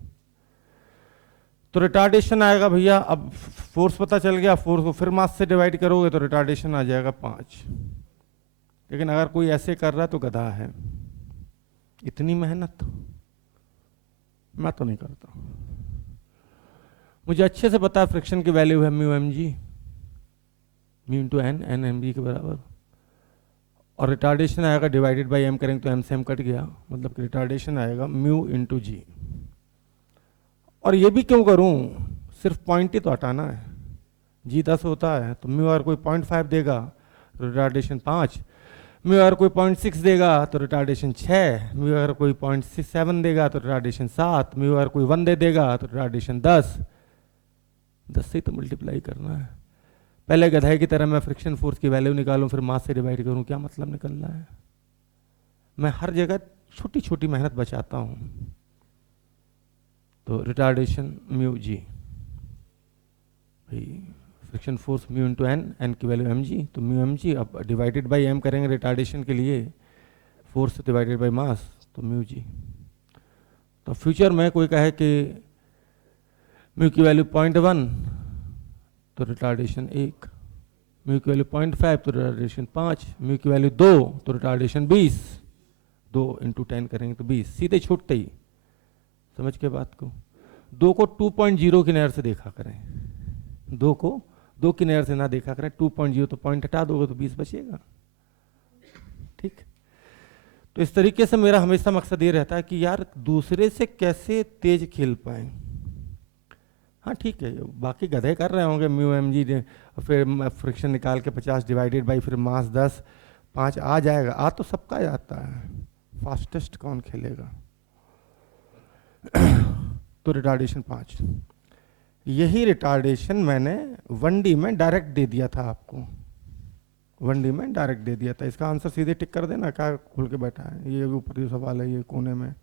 तो रिटार्डेशन आएगा भैया, अब फोर्स पता चल गया, फोर्स को फिर मास से डिवाइड करोगे तो रिटार्डेशन आ जाएगा 5। लेकिन अगर कोई ऐसे कर रहा है तो गधा है, इतनी मेहनत मैं तो नहीं करता, मुझे अच्छे से पता है फ्रिक्शन की वैल्यू है mu M G, mu into N, N M G के बराबर, और रिटार्डेशन आएगा डिवाइडेड बाई एम करेंगे तो एम से एम कट गया, मतलब कि रिटार्डेशन आएगा म्यू इंटू जी। और ये भी क्यों करूं, सिर्फ पॉइंट ही तो हटाना है, जी 10 होता है तो म्यू अगर कोई 0.5 देगा तो रिटार्डेशन 5, म्यू अगर कोई 0.6 देगा तो रिटार्डेशन 6, म्यू अगर कोई 0.67 देगा तो रिटार्डेशन 7, म्यू अगर कोई 1 दे देगा तो रिटार्डेशन 10 से ही तो मल्टीप्लाई करना है। पहले गधाई की तरह मैं फ्रिक्शन फोर्स की वैल्यू निकालूं फिर मास से डिवाइड करूं, क्या मतलब निकल रहा है। मैं हर जगह छोटी छोटी मेहनत बचाता हूं। तो रिटार्डेशन म्यू जी, भाई friction force mu into N, N की वैल्यू एम जी, तो म्यू एम जी, अब डिवाइडेड बाई एम करेंगे रिटार्डेशन के लिए, फोर्स डिवाइडेड बाई मास, तो म्यू जी। तो फ्यूचर में कोई कहे कि म्यू की वैल्यू 0.1 तो रिटार्डेशन 1, म्यू की वैल्यू 0.5 तो रिटार्डेशन 5, म्यू की वैल्यू 2 तो रिटार्डेशन 20, 2 इंटू 10 करेंगे तो 20, सीधे छूटते ही। समझ के बात को, 2 को 2.0 की नहर से देखा करें, 2 को 2 की नहर से ना देखा करें, 2.0 तो पॉइंट हटा दोगे तो 20 बचेगा। ठीक, तो इस तरीके से मेरा हमेशा मकसद ये रहता है कि यार दूसरे से कैसे तेज खेल पाए। हाँ ठीक है, बाकी गधे कर रहे होंगे म्यू एम जी, फिर फ्रिक्शन निकाल के 50 डिवाइडेड बाई फिर मास 10, 5 आ जाएगा, आ तो सबका जाता है, फास्टेस्ट कौन खेलेगा। तो रिटार्डेशन 5, यही रिटार्डेशन मैंने 1D में डायरेक्ट दे दिया था आपको, 1D में डायरेक्ट दे दिया था। इसका आंसर सीधे टिक कर देना, क्या खुल के बैठा है, ये ऊपर जो सवाल है ये कोने में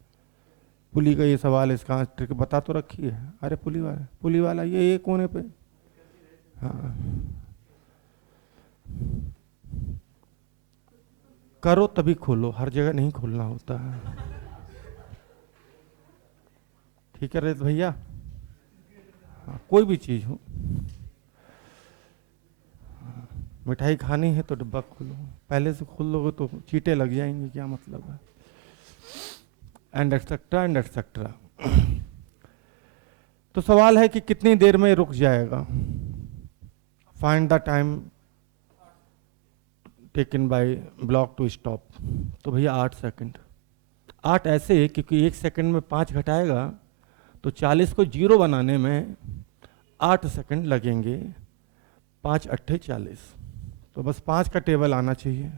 पुली का ये सवाल है, इसका ट्रिक बता तो रखी है। अरे पुली वाला ये कोने पे, हाँ करो तभी खोलो, हर जगह नहीं खोलना होता है। ठीक है रेत भैया, हाँ, कोई भी चीज हो, मिठाई खानी है तो डिब्बा खोलो, पहले से खोल लोगे तो चीटे लग जाएंगे, क्या मतलब है, एंड एक्सेट्रा एंड एक्सेट्रा। तो सवाल है कि कितनी देर में रुक जाएगा, find the time taken by block to stop. तो भैया 8 सेकंड, 8 ऐसे क्योंकि 1 सेकंड में 5 घटाएगा तो 40 को 0 बनाने में 8 सेकंड लगेंगे, 5 अट्ठे 40, तो बस 5 का टेबल आना चाहिए।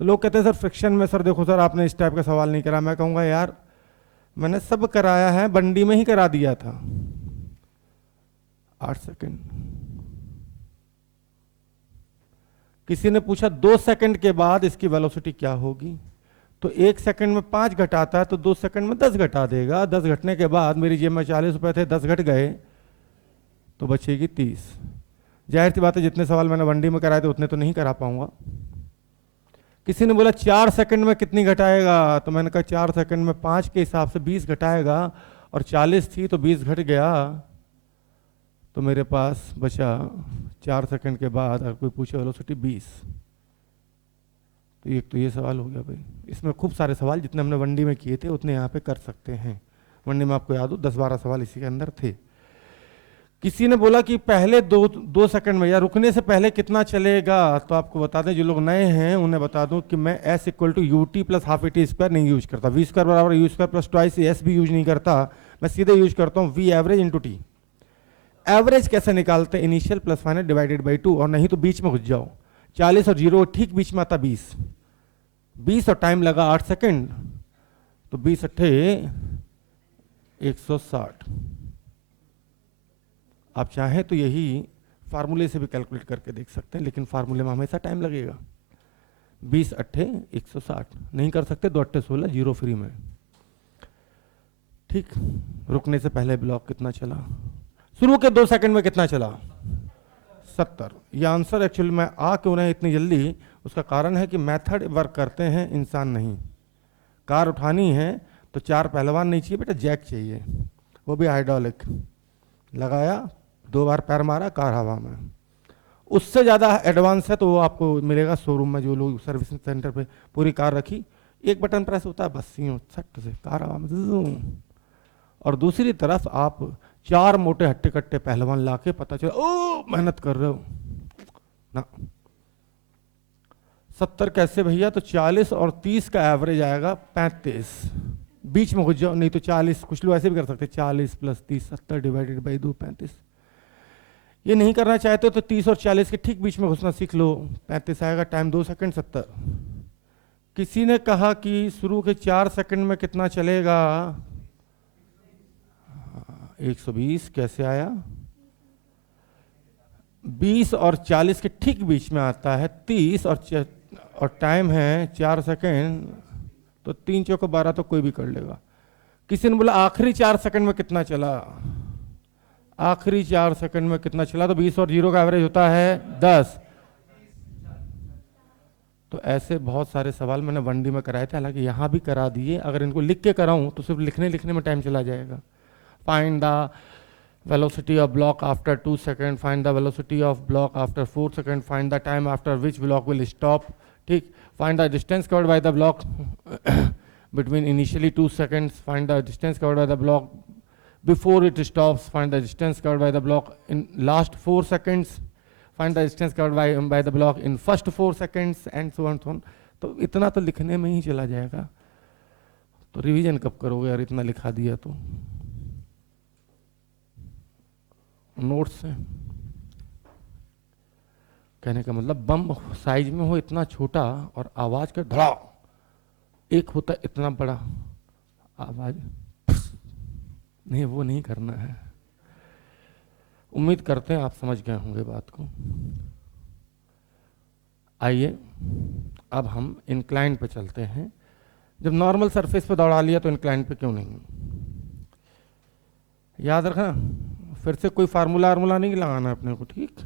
तो लोग कहते हैं सर फ्रिक्शन में, सर देखो सर आपने इस टाइप का सवाल नहीं करा। मैं कहूँगा यार मैंने सब कराया है, बंडी में ही करा दिया था। 8 सेकंड। किसी ने पूछा 2 सेकंड के बाद इसकी वेलोसिटी क्या होगी, तो 1 सेकंड में 5 घटाता है तो 2 सेकंड में 10 घटा देगा। 10 घटने के बाद मेरी जेब में 40 रुपए थे, 10 घट गए तो बचेगी 30। जाहिर सी बात है जितने सवाल मैंने वनडी में कराए थे उतने तो नहीं करा पाऊंगा। किसी ने बोला 4 सेकंड में कितनी घटाएगा, तो मैंने कहा 4 सेकंड में 5 के हिसाब से 20 घटाएगा, और 40 थी तो 20 घट गया, तो मेरे पास बचा 4 सेकंड के बाद अगर कोई पूछे वेलोसिटी 20। तो एक तो ये सवाल हो गया भाई। इसमें खूब सारे सवाल जितने हमने वनडी में किए थे उतने यहाँ पे कर सकते हैं। वनडी में आपको याद हो 10-12 सवाल इसी के अंदर थे। किसी ने बोला कि पहले 2 सेकंड में या रुकने से पहले कितना चलेगा, तो आपको बता दें जो लोग नए हैं उन्हें बता दूं कि मैं S = UT + ½ AT स्क्वायर नहीं यूज करता। V² = U² + ट्वाइस S भी यूज नहीं करता, मैं सीधे यूज करता हूँ V एवरेज × T। एवरेज कैसे निकालते हैं, initial plus final divided by 2, और नहीं तो बीच में घुस जाओ। 40 और 0 ठीक बीच में आता 20 और टाइम लगा 8 सेकंड, तो 20 अट्ठे 160। आप चाहें तो यही फार्मूले से भी कैलकुलेट करके देख सकते हैं, लेकिन फार्मूले में हमेशा टाइम लगेगा। 20 अट्ठे 160 नहीं कर सकते, 2 अट्ठे 16, 0 फ्री में। ठीक, रुकने से पहले ब्लॉक कितना चला, शुरू के 2 सेकंड में कितना चला, 70। ये आंसर एक्चुअली में आ क्यों रहे इतनी जल्दी, उसका कारण है कि मेथड वर्क करते हैं, इंसान नहीं। कार उठानी है तो 4 पहलवान नहीं चाहिए बेटा, जैक चाहिए, वो भी हाइड्रोलिक। लगाया, 2 बार पैर मारा, कार हवा में। उससे ज़्यादा एडवांस है तो वो आपको मिलेगा शोरूम में, जो लोग सर्विसिंग सेंटर पे पूरी कार रखी, एक बटन प्रेस होता है बस, यूँ सट से कार हवा में। और दूसरी तरफ आप 4 मोटे हट्टे कट्टे पहलवान लाके पता चला ओ मेहनत कर रहे हो ना। 70 कैसे भैया, तो 40 और 30 का एवरेज आएगा 35, बीच में घुस जाओ, नहीं तो 40, कुछ लोग ऐसे भी कर सकते 40 + 30 70 डिवाइडेड बाई 2 35। ये नहीं करना चाहते तो 30 और 40 के ठीक बीच में घुसना सीख लो, 35 आएगा, टाइम 2 सेकंड 70। किसी ने कहा कि शुरू के 4 सेकंड में कितना चलेगा, 120 कैसे आया, 20 और 40 के ठीक बीच में आता है 30, और टाइम है 4 सेकंड, तो 3 चौको 12 तो कोई भी कर लेगा। किसी ने बोला आखिरी 4 सेकंड में कितना चला, आखिरी 4 सेकंड में कितना चला, तो 20 और 0 का एवरेज होता है 10। तो ऐसे बहुत सारे सवाल मैंने वनडी में कराए थे, हालांकि यहाँ भी करा दिए। अगर इनको लिख के कराऊं तो सिर्फ लिखने में टाइम चला जाएगा। Find the velocity of block after 2 seconds, find the velocity of block after 4 seconds, find the time after which block will stop. ठीक, find the distance covered by the block between initially 2 seconds, find the distance covered by the block before it stops, find the distance covered by the block in last 4 seconds, find the distance covered by the block in first 4 seconds, and so on so on. तो इतना तो लिखने में ही चला जाएगा, तो revision कब करोगे यार, इतना लिखा दिया तो। नोट्स से कहने का मतलब बम साइज में हो इतना छोटा और आवाज का धड़ा, एक होता इतना बड़ा, आवाज नहीं, वो नहीं करना है। उम्मीद करते हैं आप समझ गए होंगे बात को। आइए अब हम इंक्लाइन पे चलते हैं। जब नॉर्मल सरफेस पे दौड़ा लिया तो इंक्लाइन पे क्यों नहीं? याद रखना, फिर से कोई फार्मूला नहीं लगाना है अपने को, ठीक?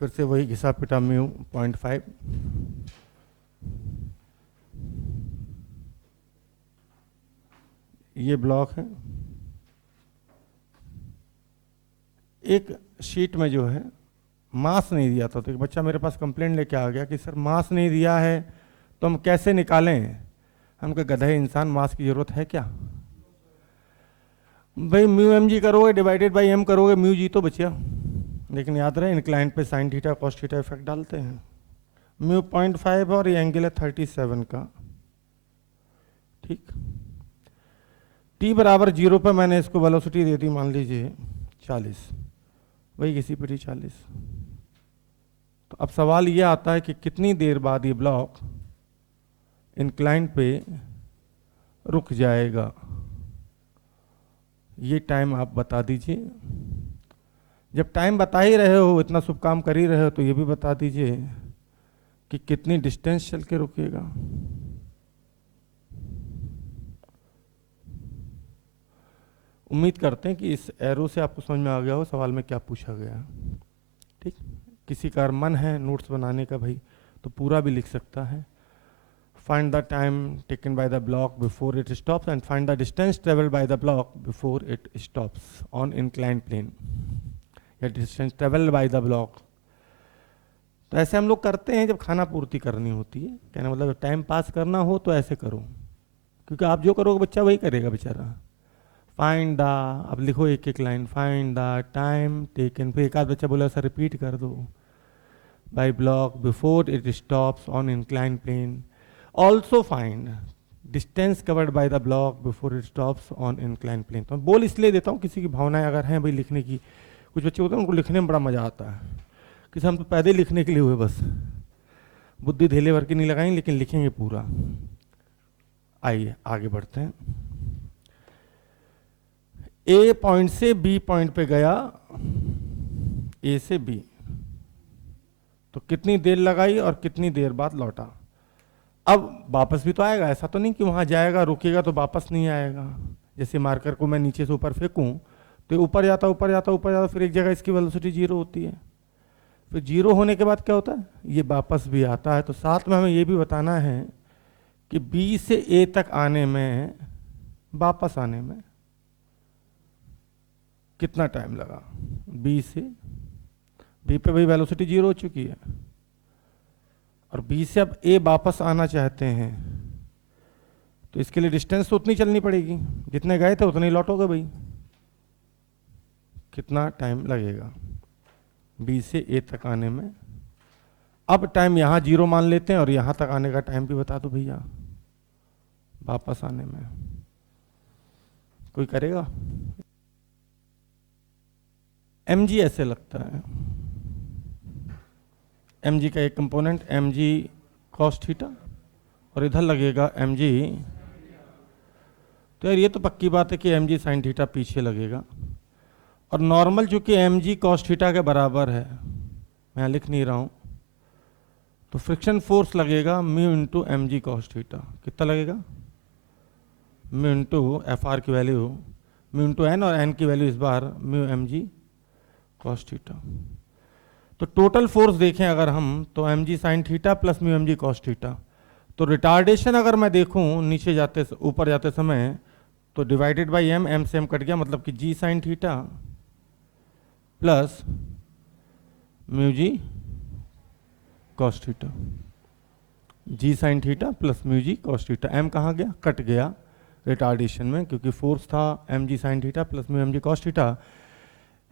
फिर से वही घिसा पिटा म्यू 0.5, ये ब्लॉक है। एक शीट में जो है मास नहीं दिया था, तो एक बच्चा मेरे पास कंप्लेंट लेके आ गया कि सर मास नहीं दिया है तो हम कैसे निकालें? हम कहे गधे इंसान, मास की जरूरत है क्या भाई? म्यू एम जी करोगे डिवाइडेड बाई एम करोगे, म्यू जी तो बचिया। लेकिन याद रहे इंक्लाइन पे sine theta cos theta effect डालते हैं। म्यू 0.5 और ये एंगल है 37 का, ठीक। t बराबर 0 पर मैंने इसको वेलोसिटी दे दी, मान लीजिए 40, वही किसी पे थी 40। तो अब सवाल ये आता है कि कितनी देर बाद ये ब्लॉक इंक्लाइन पे रुक जाएगा, ये टाइम आप बता दीजिए। जब टाइम बता ही रहे हो, इतना शुभ काम कर ही रहे हो, तो ये भी बता दीजिए कि कितनी डिस्टेंस चल के रुकेगा। उम्मीद करते हैं कि इस एरो से आपको समझ में आ गया हो सवाल में क्या पूछा गया, ठीक। किसी का मन है नोट्स बनाने का भाई, तो पूरा भी लिख सकता है। Find the time taken by the block before it stops and find the distance traveled by the block before it stops on inclined plane. या distance traveled by the block। तो ऐसे हम लोग करते हैं जब खाना पूर्ति करनी होती है। कहना मतलब टाइम पास करना हो तो ऐसे करो, क्योंकि आप जो करोगे बच्चा वही करेगा बेचारा। फाइंड द, अब लिखो एक एक line, find the time taken, फिर एक आध बच्चा बोला सर रिपीट कर दो, by block before it stops on incline plane. Also find distance covered by the block before it stops on incline plane. तो बोल इसलिए देता हूँ, किसी की भावनाएं अगर हैं भाई लिखने की, कुछ बच्चे होते हैं उनको लिखने में बड़ा मजा आता है, कि हम तो पैदे लिखने के लिए हुए, बस बुद्धि धेले भर के नहीं लगाएंगे, लेकिन लिखेंगे पूरा। आइए आगे बढ़ते हैं। ए पॉइंट से बी पॉइंट पे गया, ए से बी, तो कितनी देर लगाई और कितनी देर बाद लौटा। अब वापस भी तो आएगा, ऐसा तो नहीं कि वहां जाएगा रुकेगा तो वापस नहीं आएगा। जैसे मार्कर को मैं नीचे से ऊपर फेंकूं तो ऊपर जाता ऊपर जाता ऊपर जाता, फिर एक जगह इसकी वेलोसिटी 0 होती है। फिर 0 होने के बाद क्या होता है, ये वापस भी आता है। तो साथ में हमें ये भी बताना है कि बी से ए तक आने में, वापस आने में कितना टाइम लगा। बी से बी पे भाई वेलोसिटी 0 हो चुकी है, और बी से अब ए वापस आना चाहते हैं, तो इसके लिए डिस्टेंस तो उतनी चलनी पड़ेगी, जितने गए थे उतने ही लौटोगे भाई। कितना टाइम लगेगा बी से ए तक आने में। अब टाइम यहाँ 0 मान लेते हैं और यहाँ तक आने का टाइम भी बता दो भैया, वापस आने में। कोई करेगा? एम जी ऐसे लगता है, एम जी का एक component M G cos theta, और इधर लगेगा एम जी। तो यार ये तो पक्की बात है कि एम जी साइन थीटा पीछे लगेगा, और नॉर्मल चूंकि एम जी कॉस थीटा के बराबर है, मैं लिख नहीं रहा हूँ, तो फ्रिक्शन फोर्स लगेगा mu into M G cos theta. कितना लगेगा? म्यू इंटू एफ आर की वैल्यू म्यू इंटू एन, और एन की वैल्यू इस बार mu M G cos theta. तो टोटल फोर्स देखें अगर हम, तो M G sine theta plus mu M G cos theta, तो रिटार्डेशन अगर मैं देखूं नीचे जाते ऊपर जाते समय, तो डिवाइडेड बाई एम, एम से एम कट गया, मतलब कि G sine theta plus mu G cos theta, G sine theta plus mu G cos theta. M कहाँ गया? कट गया रिटार्डेशन में, क्योंकि फोर्स था M G sine theta plus mu M G cos theta.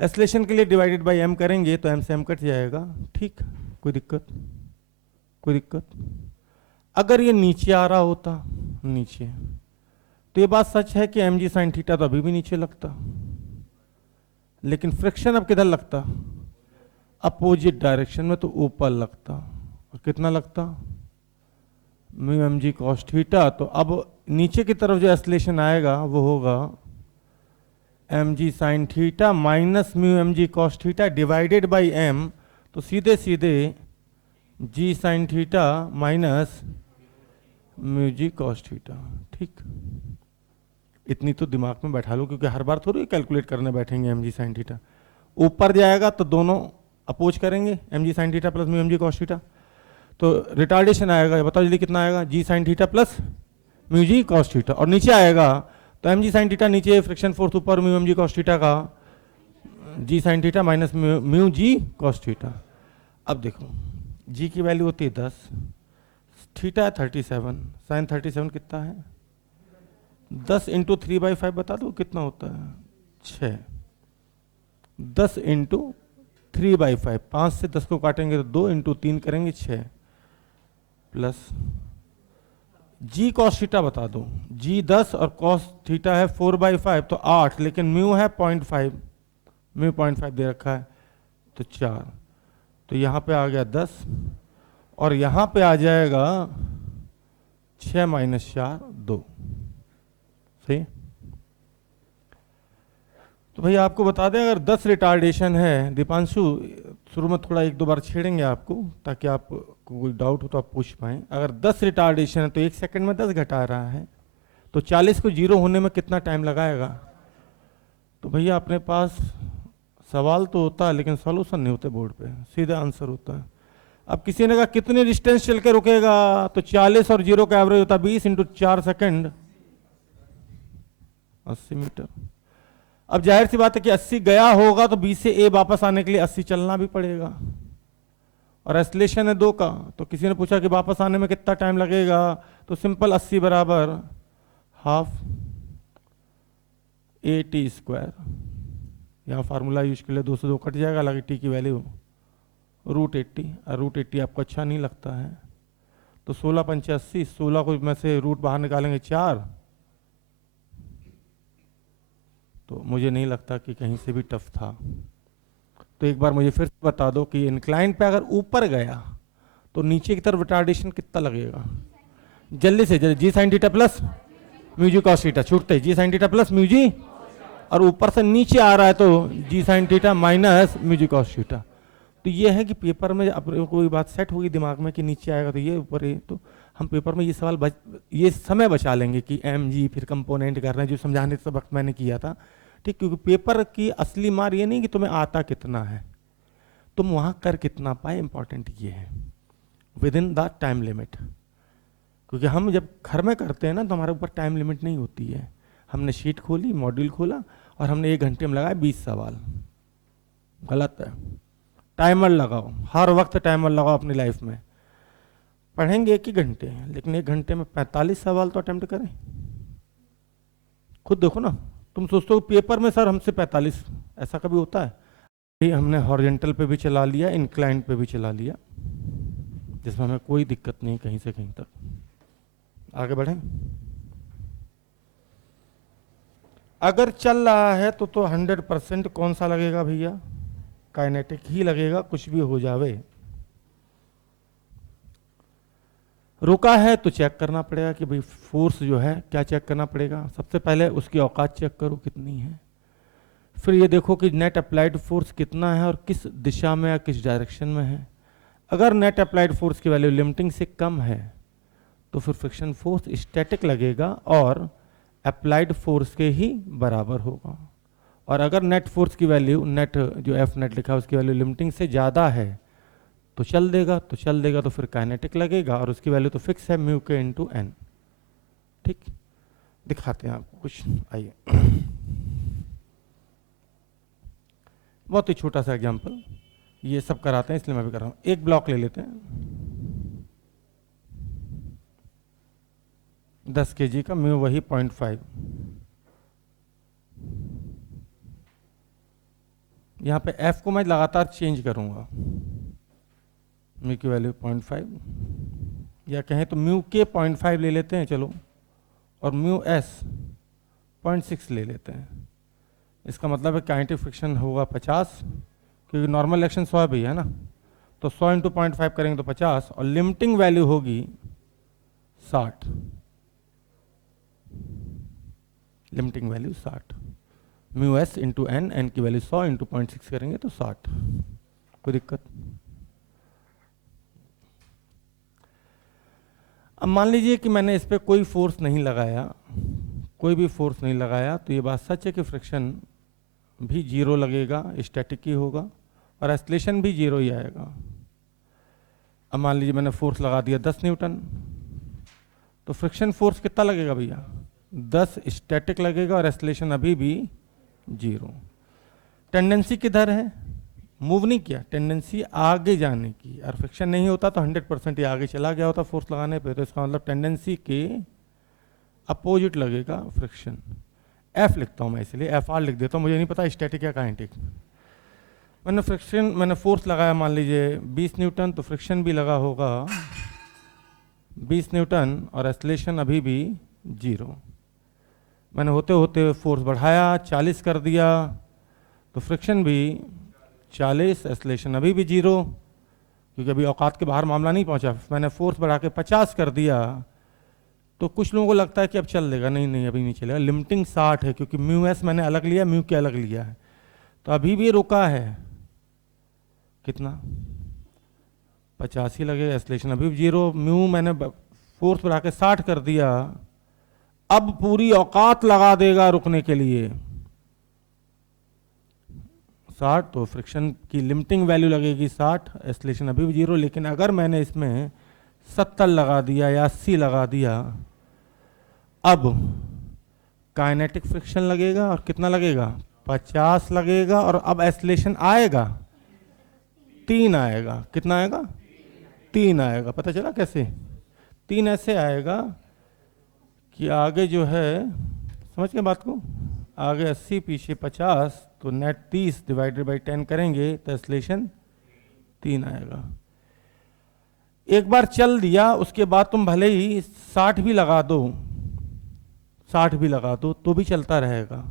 Acceleration के लिए divided by M करेंगे तो एम से एम कट जाएगा, ठीक, कोई दिक्कत? कोई दिक्कत? अगर ये नीचे आ रहा होता, नीचे, तो ये बात सच है कि एम जी साइन थीटा तो अभी भी नीचे लगता, लेकिन फ्रिक्शन अब किधर लगता? अपोजिट डायरेक्शन में, तो ऊपर लगता। और कितना लगता? Mu M G cos theta. तो अब नीचे की तरफ जो एक्सलेशन आएगा वो होगा M G sine theta minus mu M G cos theta divided by M, तो सीधे सीधे G sine theta minus mu G cos theta, ठीक। इतनी तो दिमाग में बैठा लो, क्योंकि हर बार थोड़ी कैलकुलेट करने बैठेंगे एम जी साइन थीटा। ऊपर जाएगा तो दोनों अपोज करेंगे, M G sine theta plus mu M G cos theta, तो रिटार्डेशन आएगा, बताओ जल्दी कितना आएगा? G sine theta plus mu G cos theta. और नीचे आएगा तो एम जी साइन थीटा नीचे, फ्रिक्शन फोर्स ऊपर, mu M G cos theta का G sine theta minus mu G cos theta. अब देखो जी की वैल्यू होती है 10, थीटा 37, साइन 37 कितना है? 10 इंटू 3/5 बता दो कितना होता है? 6। 10 इंटू 3/5, 5 से 10 को काटेंगे तो 2 इंटू 3 करेंगे 6, प्लस जी कॉस थीटा बता दो। जी 10 और कॉस थीटा है 4/5, तो 8, लेकिन म्यू है 0.5, म्यू 0.5 दे रखा है, तो 4। तो यहाँ पे आ गया 10, और यहाँ पे आ जाएगा 6 माइनस 4, 2। सही। तो भैया आपको बता दें, अगर 10 रिटार्डेशन है, दीपांशु शुरू में थोड़ा 1-2 बार छेड़ेंगे आपको, ताकि आपको कोई डाउट हो तो आप पूछ पाएँ। अगर 10 रिटार्डेशन है तो 1 सेकंड में 10 घटा रहा है, तो 40 को 0 होने में कितना टाइम लगाएगा? तो भैया अपने पास सवाल तो होता है, लेकिन सॉल्यूशन नहीं होते बोर्ड पे, सीधा आंसर होता है। अब किसी ने कहा कितने डिस्टेंस चल के रुकेगा, तो 40 और 0 का एवरेज होता है 20 इंटू 4 सेकेंड, 80 मीटर। अब जाहिर सी बात है कि 80 गया होगा, तो 20 से ए वापस आने के लिए 80 चलना भी पड़ेगा, और एक्सलेशन है 2 का, तो किसी ने पूछा कि वापस आने में कितना टाइम लगेगा, तो सिंपल 80 बराबर हाफ ए टी स्क्वायर, यहाँ फार्मूला यूज के लिए 2 से 2 कट जाएगा, हालांकि टी की वैल्यू √80, और √80 आपको अच्छा नहीं लगता है, तो 16 पंचे 80, 16 को में से रूट बाहर निकालेंगे 4, तो मुझे नहीं लगता कि कहीं से भी टफ था। तो एक बार मुझे फिर से बता दो कि इंक्लाइन पे अगर ऊपर गया तो नीचे की तरफ रिटार्डेशन कितना लगेगा? जल्दी से जल्दी, जी sine theta plus mu G cos theta, छूटते जी साइन थीटा प्लस म्यू जी, और ऊपर से नीचे आ रहा है तो जी sine theta minus mu G cos theta. तो ये है कि पेपर में अपने कोई बात सेट होगी दिमाग में कि नीचे आएगा तो ये ऊपर है, तो हम पेपर में ये सवाल ये समय बचा लेंगे कि एम जी फिर कंपोनेंट कर रहे हैं, जो समझाने के वक्त मैंने किया था, ठीक। क्योंकि पेपर की असली मार ये नहीं कि तुम्हें आता कितना है, तुम वहाँ कर कितना पाए, इंपॉर्टेंट ये है, with in the time limit. क्योंकि हम जब घर में करते हैं ना, तो हमारे ऊपर टाइम लिमिट नहीं होती है। हमने शीट खोली, मॉड्यूल खोला, और हमने 1 घंटे में लगाए 20 सवाल, गलत है। टाइमर लगाओ, हर वक्त टाइमर लगाओ अपनी लाइफ में। पढ़ेंगे 1 ही घंटे, लेकिन 1 घंटे में 45 सवाल तो अटेम्प्ट करें। खुद देखो ना, तुम सोचते हो पेपर में सर हमसे 45, ऐसा कभी होता है? ये हमने हॉरिजॉन्टल पे भी चला लिया, इंक्लाइन पे भी चला लिया, जिसमें हमें कोई दिक्कत नहीं कहीं से कहीं तक। आगे बढ़ें। अगर चल रहा है तो 100% कौन सा लगेगा भैया? काइनेटिक ही लगेगा, कुछ भी हो जावे। रुका है तो चेक करना पड़ेगा कि भाई फोर्स जो है, क्या चेक करना पड़ेगा? सबसे पहले उसकी औकात चेक करो कितनी है, फिर ये देखो कि नेट अप्लाइड फोर्स कितना है और किस दिशा में या किस डायरेक्शन में है। अगर नेट अप्लाइड फोर्स की वैल्यू लिमिटिंग से कम है तो फिर फ्रिक्शन फोर्स स्टैटिक लगेगा और अप्लाइड फोर्स के ही बराबर होगा। और अगर नेट फोर्स की वैल्यू, नेट जो एफ नेट लिखा है उसकी वैल्यू लिमिटिंग से ज़्यादा है, तो चल देगा, तो चल देगा तो फिर काइनेटिक लगेगा, और उसकी वैल्यू तो फिक्स है म्यू के इंटू एन। ठीक, दिखाते हैं आपको कुछ, आइए। बहुत ही छोटा सा एग्जांपल, ये सब कराते हैं इसलिए मैं भी कर रहा हूँ। एक ब्लॉक ले लेते हैं 10 kg का, म्यू वही 0.5। यहाँ पे एफ को मैं लगातार चेंज करूँगा, म्यू की वैल्यू 0.5, या कहें तो म्यू के 0.5 ले लेते हैं चलो, और म्यू एस 0.6 ले लेते हैं। इसका मतलब है काइनेटिक फ्रिक्शन होगा 50, क्योंकि नॉर्मल रिएक्शन 100 भी है ना, तो 100 इंटू 0.5 करेंगे तो 50, और लिमिटिंग वैल्यू होगी 60, limiting value 60, mu S into N, N की वैल्यू 100 इंटू 0.6 करेंगे तो 60। कोई दिक्कत? अब मान लीजिए कि मैंने इस पर कोई फोर्स नहीं लगाया, कोई भी फोर्स नहीं लगाया, तो ये बात सच है कि फ्रिक्शन भी जीरो लगेगा, स्टैटिक ही होगा, और एक्सेलरेशन भी जीरो ही आएगा। अब मान लीजिए मैंने फोर्स लगा दिया 10 न्यूटन, तो फ्रिक्शन फोर्स कितना लगेगा भैया? 10 स्टैटिक लगेगा, और एक्सेलरेशन अभी भी जीरो। टेंडेंसी किधर है? मूव नहीं किया, टेंडेंसी आगे जाने की, और फ्रिक्शन नहीं होता तो 100% ही आगे चला गया होता फोर्स लगाने पे, तो इसका मतलब टेंडेंसी के अपोजिट लगेगा फ्रिक्शन। एफ लिखता हूँ मैं, इसलिए एफ आर लिख देता हूँ, मुझे नहीं पता स्टैटिक या काइनेटिक। मैंने फोर्स लगाया मान लीजिए 20 न्यूटन, तो फ्रिक्शन भी लगा होगा 20 न्यूटन, और एक्सेलरेशन अभी भी जीरो। मैंने होते होते फोर्स बढ़ाया, 40 कर दिया, तो फ्रिक्शन भी 40, एक्सेलरेशन अभी भी जीरो, क्योंकि अभी औकात के बाहर मामला नहीं पहुंचा। मैंने फोर्स बढ़ा के 50 कर दिया, तो कुछ लोगों को लगता है कि अब चल देगा, नहीं नहीं अभी नहीं चलेगा, लिमिटिंग 60 है, क्योंकि म्यू एस मैंने अलग लिया, म्यू के अलग लिया है, तो अभी भी रुका है कितना? 50 ही लगेगा, एक्सेलरेशन अभी भी जीरो, म्यू मैंने फोर्स बढ़ा के 60 कर दिया, अब पूरी औकात लगा देगा रुकने के लिए 60, तो फ्रिक्शन की लिमिटिंग वैल्यू लगेगी 60, एक्सेलरेशन अभी भी जीरो। लेकिन अगर मैंने इसमें 70 लगा दिया या 80 लगा दिया, अब काइनेटिक फ्रिक्शन लगेगा, और कितना लगेगा? 50 लगेगा, और अब एक्सेलरेशन आएगा 3 आएगा। कितना आएगा? 3 आएगा। पता चला कैसे? 3 ऐसे आएगा कि आगे जो है, समझ गए बात को, आगे 80 पीछे 50, तो नेट 30 डिवाइडेड बाई 10 करेंगे तो एक्सेलरेशन 3 आएगा। एक बार चल दिया, उसके बाद तुम भले ही 60 भी लगा दो, 60 भी लगा दो तो भी चलता रहेगा।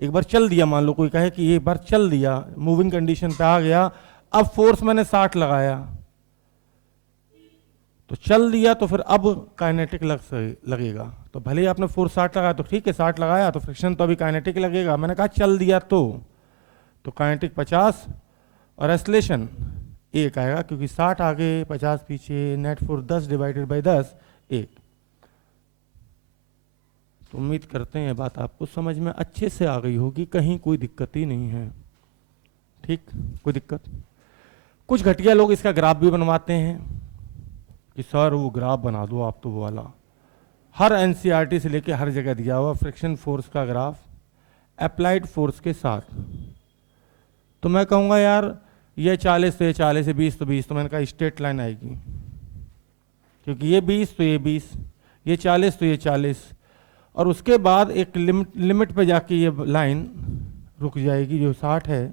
एक बार चल दिया, मान लो कोई कहे कि एक बार चल दिया, मूविंग कंडीशन पे आ गया, अब फोर्स मैंने 60 लगाया, तो चल दिया, तो फिर अब काइनेटिक लगेगा। तो भले ही आपने फोर्स 60 लगाया तो ठीक है, 60 लगाया तो फ्रिक्शन तो अभी काइनेटिक लगेगा। मैंने कहा चल दिया तो काइनेटिक 50, और एक्सेलरेशन 1 आएगा, क्योंकि 60 आगे 50 पीछे, नेट फोर्स 10 डिवाइडेड बाई 10 1। तो उम्मीद करते हैं बात आपको समझ में अच्छे से आ गई होगी, कहीं कोई दिक्कत ही नहीं है। ठीक, कोई दिक्कत? कुछ घटिया लोग इसका ग्राफ भी बनवाते हैं कि सर वो ग्राफ बना दो आप, तो वो वाला हर एनसीईआरटी से लेके हर जगह दिया हुआ फ्रिक्शन फोर्स का ग्राफ अप्लाइड फोर्स के साथ। तो मैं कहूँगा यार ये 40 तो ये 40, ये 20 तो 20, तो मैंने कहा स्ट्रेट लाइन आएगी, क्योंकि ये 20 तो ये 20, ये 40 तो ये 40, और उसके बाद एक लिमिट पे जाके ये लाइन रुक जाएगी जो 60 है।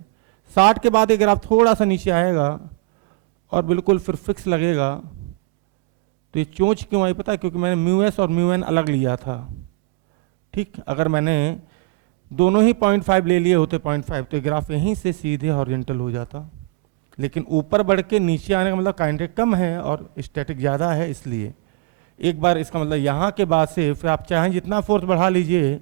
60 के बाद ये ग्राफ थोड़ा सा नीचे आएगा और बिल्कुल फिर फिक्स लगेगा। तो ये चोंच क्यों आई पता है? क्योंकि मैंने म्यू एस और म्यू एन अलग लिया था। ठीक, अगर मैंने दोनों ही 0.5 ले लिए होते 0.5, तो ग्राफ यहीं से सीधे हॉरिजॉन्टल हो जाता। लेकिन ऊपर बढ़ के नीचे आने का मतलब काइनेटिक कम है और स्टैटिक ज़्यादा है, इसलिए एक बार इसका मतलब यहाँ के बाद से फिर आप चाहें जितना फोर्स बढ़ा लीजिए,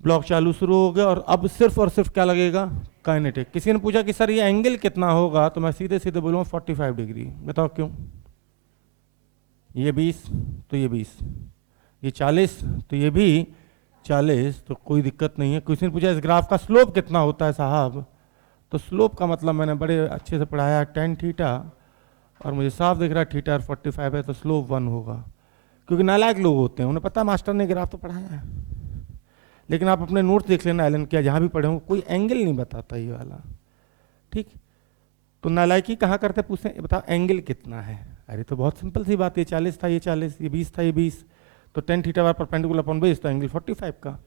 ब्लॉक चालू शुरू हो गया, और अब सिर्फ और सिर्फ क्या लगेगा? काइनेटिक। किसी ने पूछा कि सर ये एंगल कितना होगा, तो मैं सीधे सीधे बोलूँगा 45 डिग्री। बताओ क्यों? ये 20 तो ये 20, ये 40 तो ये भी 40, तो कोई दिक्कत नहीं है। किसी ने पूछा इस ग्राफ का स्लोप कितना होता है साहब, तो स्लोप का मतलब मैंने बड़े अच्छे से पढ़ाया, tan थीटा और मुझे साफ दिख रहा है थीटा 45 है तो स्लोप 1 होगा, क्योंकि नालायक लोग होते हैं, उन्हें पता है मास्टर ने ग्राफ तो पढ़ाया है। लेकिन आप अपने नोट्स देख लेना एलन क्या, जहाँ भी पढ़े हों कोई एंगल नहीं बताता ये वाला, ठीक। तो नालायकी कहाँ करते, पूछते बताओ एंगल कितना है, अरे तो बहुत सिंपल सी बात है, 40 था ये 40, ये 20 था ये 20, तो 10 थीटा बार परपेंडिकुलर अपॉन बेस, तो एंगल 45 का।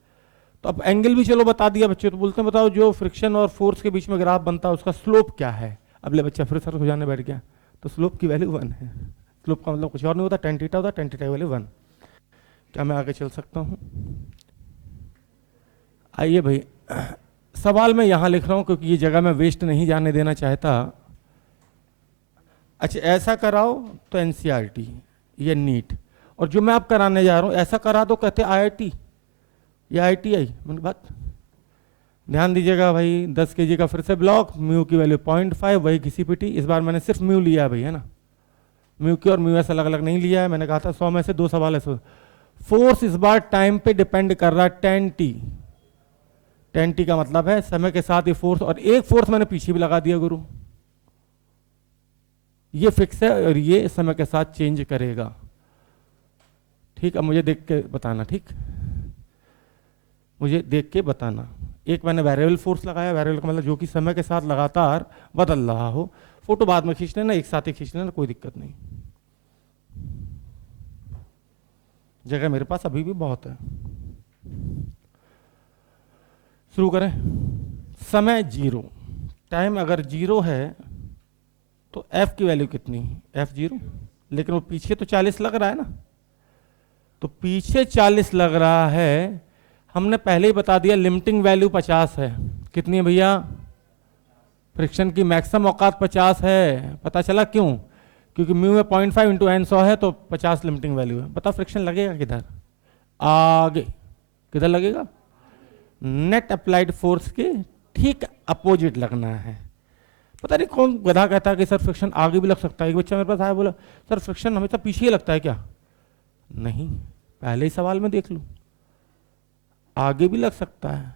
तो अब एंगल भी चलो बता दिया बच्चे, तो बोलते हैं बताओ जो फ्रिक्शन और फोर्स के बीच में ग्राफ बनता है उसका स्लोप क्या है। अब ले बच्चा फिर सर हो जाने बैठ गया, तो स्लोप की वैल्यू 1 है। स्लोप का मतलब कुछ और नहीं होता, tan थीटा होता, tan थीटा की वैल्यू 1। क्या मैं आगे चल सकता हूँ? आइए भाई, सवाल मैं यहाँ लिख रहा हूँ क्योंकि ये जगह मैं वेस्ट नहीं जाने देना चाहता। अच्छा ऐसा कराओ तो एनसीईआरटी या नीट, और जो मैं आप कराने जा रहा हूँ ऐसा करा दो कहते आईआईटी या आईटीआई। मैंने बात ध्यान दीजिएगा भाई, 10 kg का फिर से ब्लॉक, म्यू की वैल्यू 0.5, वही घिसी पिटी। इस बार मैंने सिर्फ म्यू लिया है भाई, है ना, म्यू की और म्यू एस अलग अलग नहीं लिया है। मैंने कहा था 100 में से 2 सवाल है। फोर्स इस बार टाइम पे डिपेंड कर रहा है, tan t। tan t का मतलब है समय के साथ ये फोर्स, और एक फोर्स मैंने पीछे भी लगा दिया गुरु, ये फिक्स है और ये समय के साथ चेंज करेगा, ठीक। अब मुझे देख के बताना, ठीक, मुझे देख के बताना। एक मैंने वेरिएबल फोर्स लगाया, वेरिएबल का मतलब जो कि समय के साथ लगातार बदल रहा हो। फोटो बाद में खींच लेना, एक साथ ही खींच लेना, कोई दिक्कत नहीं, जगह मेरे पास अभी भी बहुत है। शुरू करें। समय 0, टाइम अगर 0 है तो f की वैल्यू कितनी, f 0, लेकिन वो पीछे तो 40 लग रहा है ना, तो पीछे 40 लग रहा है। हमने पहले ही बता दिया लिमिटिंग वैल्यू 50 है। कितनी है भैया? फ्रिक्शन की मैक्सिमम औकात 50 है। पता चला क्यों? क्योंकि म्यू में 0.5 इंटू एन 100 है तो 50 लिमिटिंग वैल्यू है। बता फ्रिक्शन लगेगा किधर? आगे। किधर लगेगा? नेट अप्लाइड फोर्स के ठीक अपोजिट लगना है। पता नहीं कौन गधा कहता है कि सर फ्रिक्शन आगे भी लग सकता है। एक बच्चा मेरे पास आया बोला सर फ्रिक्शन हमेशा पीछे ही लगता है क्या? नहीं, पहले ही सवाल में देख लो, आगे भी लग सकता है।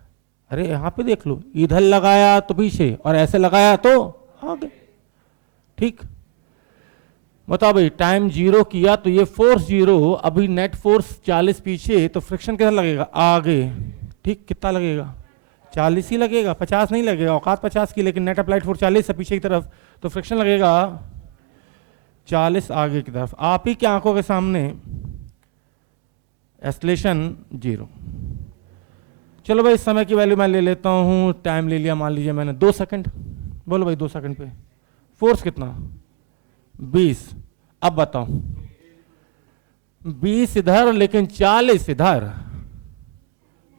अरे यहाँ पे देख लो, इधर लगाया तो पीछे और ऐसे लगाया तो आगे, ठीक। बताओ भाई, टाइम 0 किया तो ये फोर्स 0, अभी नेट फोर्स 40 पीछे, तो फ्रिक्शन किधर लगेगा? आगे, ठीक। कितना लगेगा? 40 ही लगेगा, 50 नहीं लगेगा। औकात 50 की, लेकिन नेट अप्लाइड फोर्स 40 है पीछे की तरफ, तो फ्रिक्शन लगेगा 40 आगे की तरफ। आप ही की आंखों के सामने एक्सेलरेशन 0। चलो भाई, समय की वैल्यू मैं ले लेता हूँ, टाइम ले लिया मान लीजिए मैंने 2 सेकंड। बोलो भाई 2 सेकंड पे फोर्स कितना? 20। अब बताओ, 20 इधर लेकिन 40 इधर,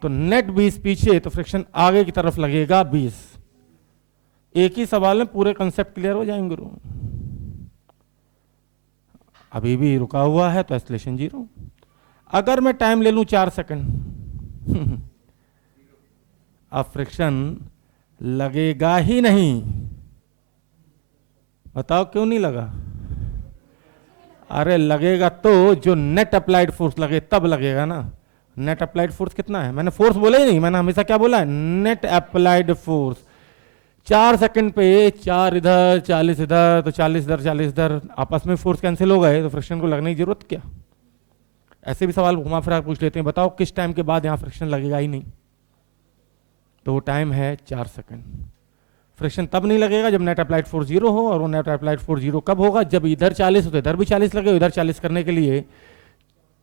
तो नेट 20 पीछे, तो फ्रिक्शन आगे की तरफ लगेगा 20। एक ही सवाल में पूरे कंसेप्ट क्लियर हो जाएंगे गुरु। अभी भी रुका हुआ है तो एक्सेलरेशन 0। अगर मैं टाइम ले लूं 4 सेकंड अब फ्रिक्शन लगेगा ही नहीं। बताओ क्यों नहीं लगा? अरे लगेगा तो जो नेट अप्लाइड फोर्स लगे तब लगेगा ना। नेट अप्लाइड फोर्स कितना है? मैंने फोर्स बोला ही नहीं, मैंने हमेशा क्या बोला है? Net applied force. 4 सेकंड पे 4 इधर 40 इधर, तो 40 इधर 40 इधर, आपस में फोर्स कैंसिल हो गए, तो फ्रिक्शन को लगने की जरूरत क्या? ऐसे भी सवाल घुमा फिरा पूछ लेते हैं, बताओ किस टाइम के बाद यहाँ फ्रिक्शन लगेगा ही नहीं? तो वो टाइम है 4 सेकंड। फ्रिक्शन तब नहीं लगेगा जब नेट अप्लाइड फोर्स 0 हो, और वो नेट अप्लाइड फोर्स 0 कब होगा? जब इधर 40 हो तो इधर भी 40 लगे, इधर 40 करने के लिए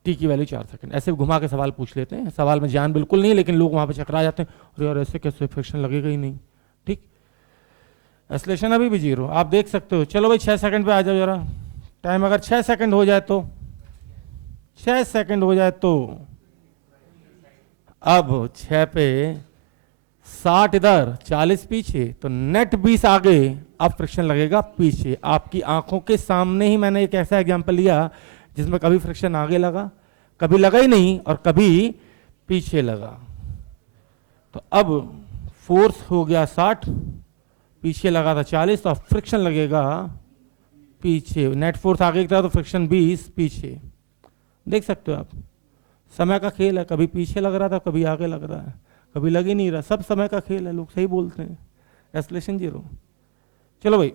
टी की वैल्यू 4 सेकंड। ऐसे घुमा के सवाल पूछ लेते हैं, सवाल में ज्ञान बिल्कुल नहीं, लेकिन लोग वहां पे चकरा जाते हैं, अरे यार ऐसे कैसे फ्रिक्शन लगेगा ही नहीं, ठीक। एक्सेलरेशन अभी भी 0, आप देख सकते हो। चलो भाई 6 सेकंड पे आ जाओ जरा। टाइम अगर 6 सेकंड हो जाए तो, 6 सेकंड हो जाए तो, अब 6 पे 60 इधर 40 पीछे, तो नेट 20 आगे, अब फ्रिक्शन लगेगा पीछे। आपकी आंखों के सामने ही मैंने एक ऐसा एग्जांपल लिया जिसमें कभी फ्रिक्शन आगे लगा, कभी लगा ही नहीं, और कभी पीछे लगा। तो अब फोर्स हो गया 60, पीछे लगा था 40, तो अब फ्रिक्शन लगेगा पीछे। नेट फोर्स आगे की तरफ, तो फ्रिक्शन 20 पीछे। देख सकते हो आप, समय का खेल है, कभी पीछे लग रहा था, कभी आगे लग रहा है, कभी लग ही नहीं रहा, सब समय का खेल है। लोग सही बोलते हैं, एक्सेलरेशन 0। चलो भाई,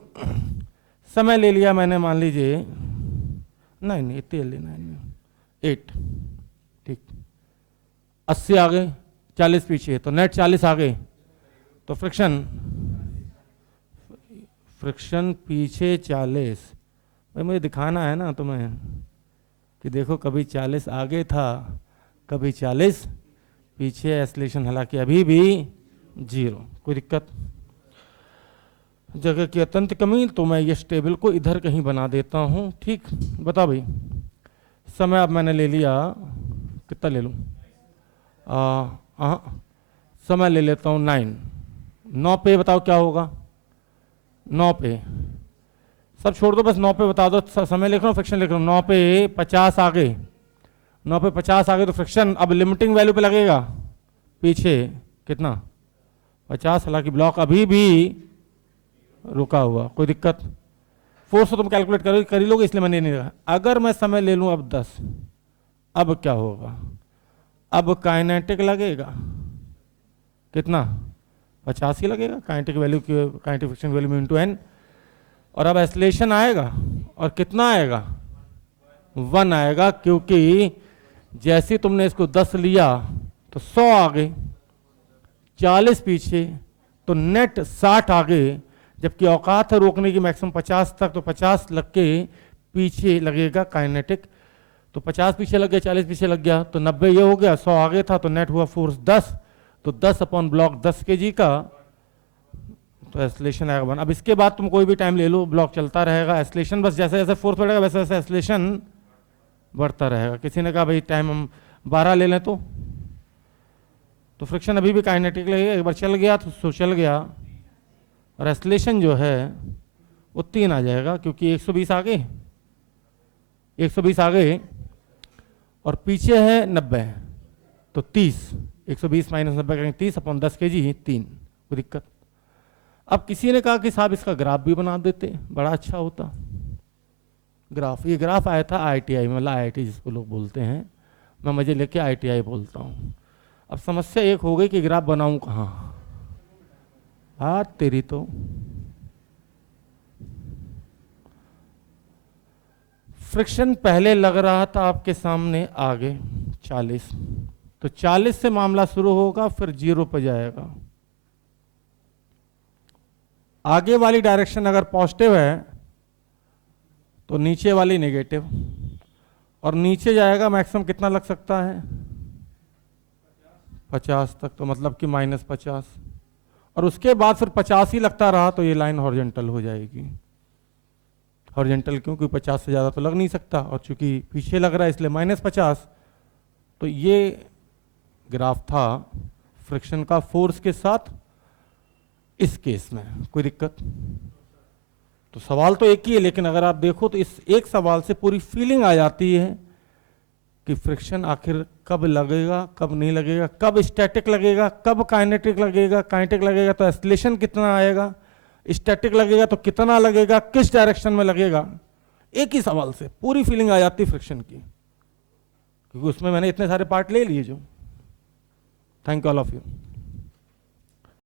समय ले लिया मैंने, मान लीजिए 9, इतनी जल्दी 8, ठीक। 80 आगे, 40 पीछे, तो नेट 40 आगे, तो फ्रिक्शन पीछे 40। भाई मुझे दिखाना है ना तुम्हें कि देखो कभी 40 आगे था, कभी 40 पीछे, एस्लेशन हालांकि अभी भी 0, कोई दिक्कत। जगह की अत्यंत कमी, तो मैं इस टेबल को इधर कहीं बना देता हूँ, ठीक। बता भाई, समय अब मैंने ले लिया, कितना ले लूँ, समय ले लेता हूँ 9 पे बताओ क्या होगा, 9 पे, सब छोड़ दो, बस 9 पे बता दो, समय लिख रहा हूँ, फ्रिक्शन लिख रहा हूँ। 9 पे 50 आगे, 9 पे 50 आगे, तो फ्रिक्शन अब लिमिटिंग वैल्यू पे लगेगा, पीछे कितना 50, हालांकि ब्लॉक अभी भी रुका हुआ, कोई दिक्कत। फोर्स तो तुम कैलकुलेट कर ही लोगे, इसलिए मैंने नहीं रखा। अगर मैं समय ले लूँ अब 10, अब क्या होगा, अब काइनेटिक लगेगा कितना, 50 ही लगेगा, काइनेटिक वैल्यू की, काइनेटिक फ्रिक्शन वैल्यू में इंटू एन। और अब एस्लेशन आएगा, और कितना आएगा, 1 आएगा, क्योंकि जैसे तुमने इसको 10 लिया तो 100 आगे, 40 पीछे, तो नेट 60 आगे, जबकि औकात है रोकने की मैक्सिमम 50 तक, तो 50 लग के पीछे लगेगा काइनेटिक। तो 50 पीछे लग गया, 40 पीछे लग गया, तो 90 ये हो गया, 100 आगे था, तो नेट हुआ फोर्स 10, तो 10 अपॉन ब्लॉक 10 kg का, तो एस्लेशन आएगा 1। अब इसके बाद तुम कोई भी टाइम ले लो, ब्लॉक चलता रहेगा, एस्लेशन बस जैसे जैसे फोर्स बढ़ेगा वैसे वैसे एस्लेशन बढ़ता रहेगा। किसी ने कहा भाई टाइम हम 12 ले लें, तो फ्रिक्शन अभी भी काइनेटिक लगेगा, एक बार चल गया तो चल गया, और एस्लेशन जो है वो 3 आ जाएगा, क्योंकि 120 आगे, 120 आगे और पीछे है 90, तो 30, 120 माइनस 90 करेंगे 30 अपॉन 10 kg, 3, कोई दिक्कत। अब किसी ने कहा कि साहब इसका ग्राफ भी बना देते, बड़ा अच्छा होता ग्राफ। ये ग्राफ आया था IITI में, मतलब IIT जिसको लोग बोलते हैं, मैं मजे लेके IITI बोलता हूँ। अब समस्या एक हो गई कि ग्राफ बनाऊं कहाँ, तेरी तो फ्रिक्शन पहले लग रहा था आपके सामने आगे 40, तो 40 से मामला शुरू होगा, फिर 0 पर जाएगा। आगे वाली डायरेक्शन अगर पॉजिटिव है तो नीचे वाली नेगेटिव, और नीचे जाएगा मैक्सिमम कितना लग सकता है, 50 तक, तो मतलब कि -50, और उसके बाद फिर 50 ही लगता रहा, तो ये लाइन हॉरिजॉन्टल हो जाएगी। हॉरिजॉन्टल क्यों, क्योंकि 50 से ज़्यादा तो लग नहीं सकता, और चूंकि पीछे लग रहा है इसलिए -50। तो ये ग्राफ था फ्रिक्शन का फोर्स के साथ इस केस में, कोई दिक्कत। तो सवाल तो एक ही है, लेकिन अगर आप देखो तो इस एक सवाल से पूरी फीलिंग आ जाती है कि फ्रिक्शन आखिर कब लगेगा, कब नहीं लगेगा, कब स्टैटिक लगेगा, कब काइनेटिक लगेगा, काइनेटिक लगेगा तो एस्लेशन कितना आएगा, स्टैटिक लगेगा तो कितना लगेगा, किस डायरेक्शन में लगेगा। एक ही सवाल से पूरी फीलिंग आ जाती है फ्रिक्शन की, क्योंकि उसमें मैंने इतने सारे पार्ट ले लिए जो। Thank you all of you.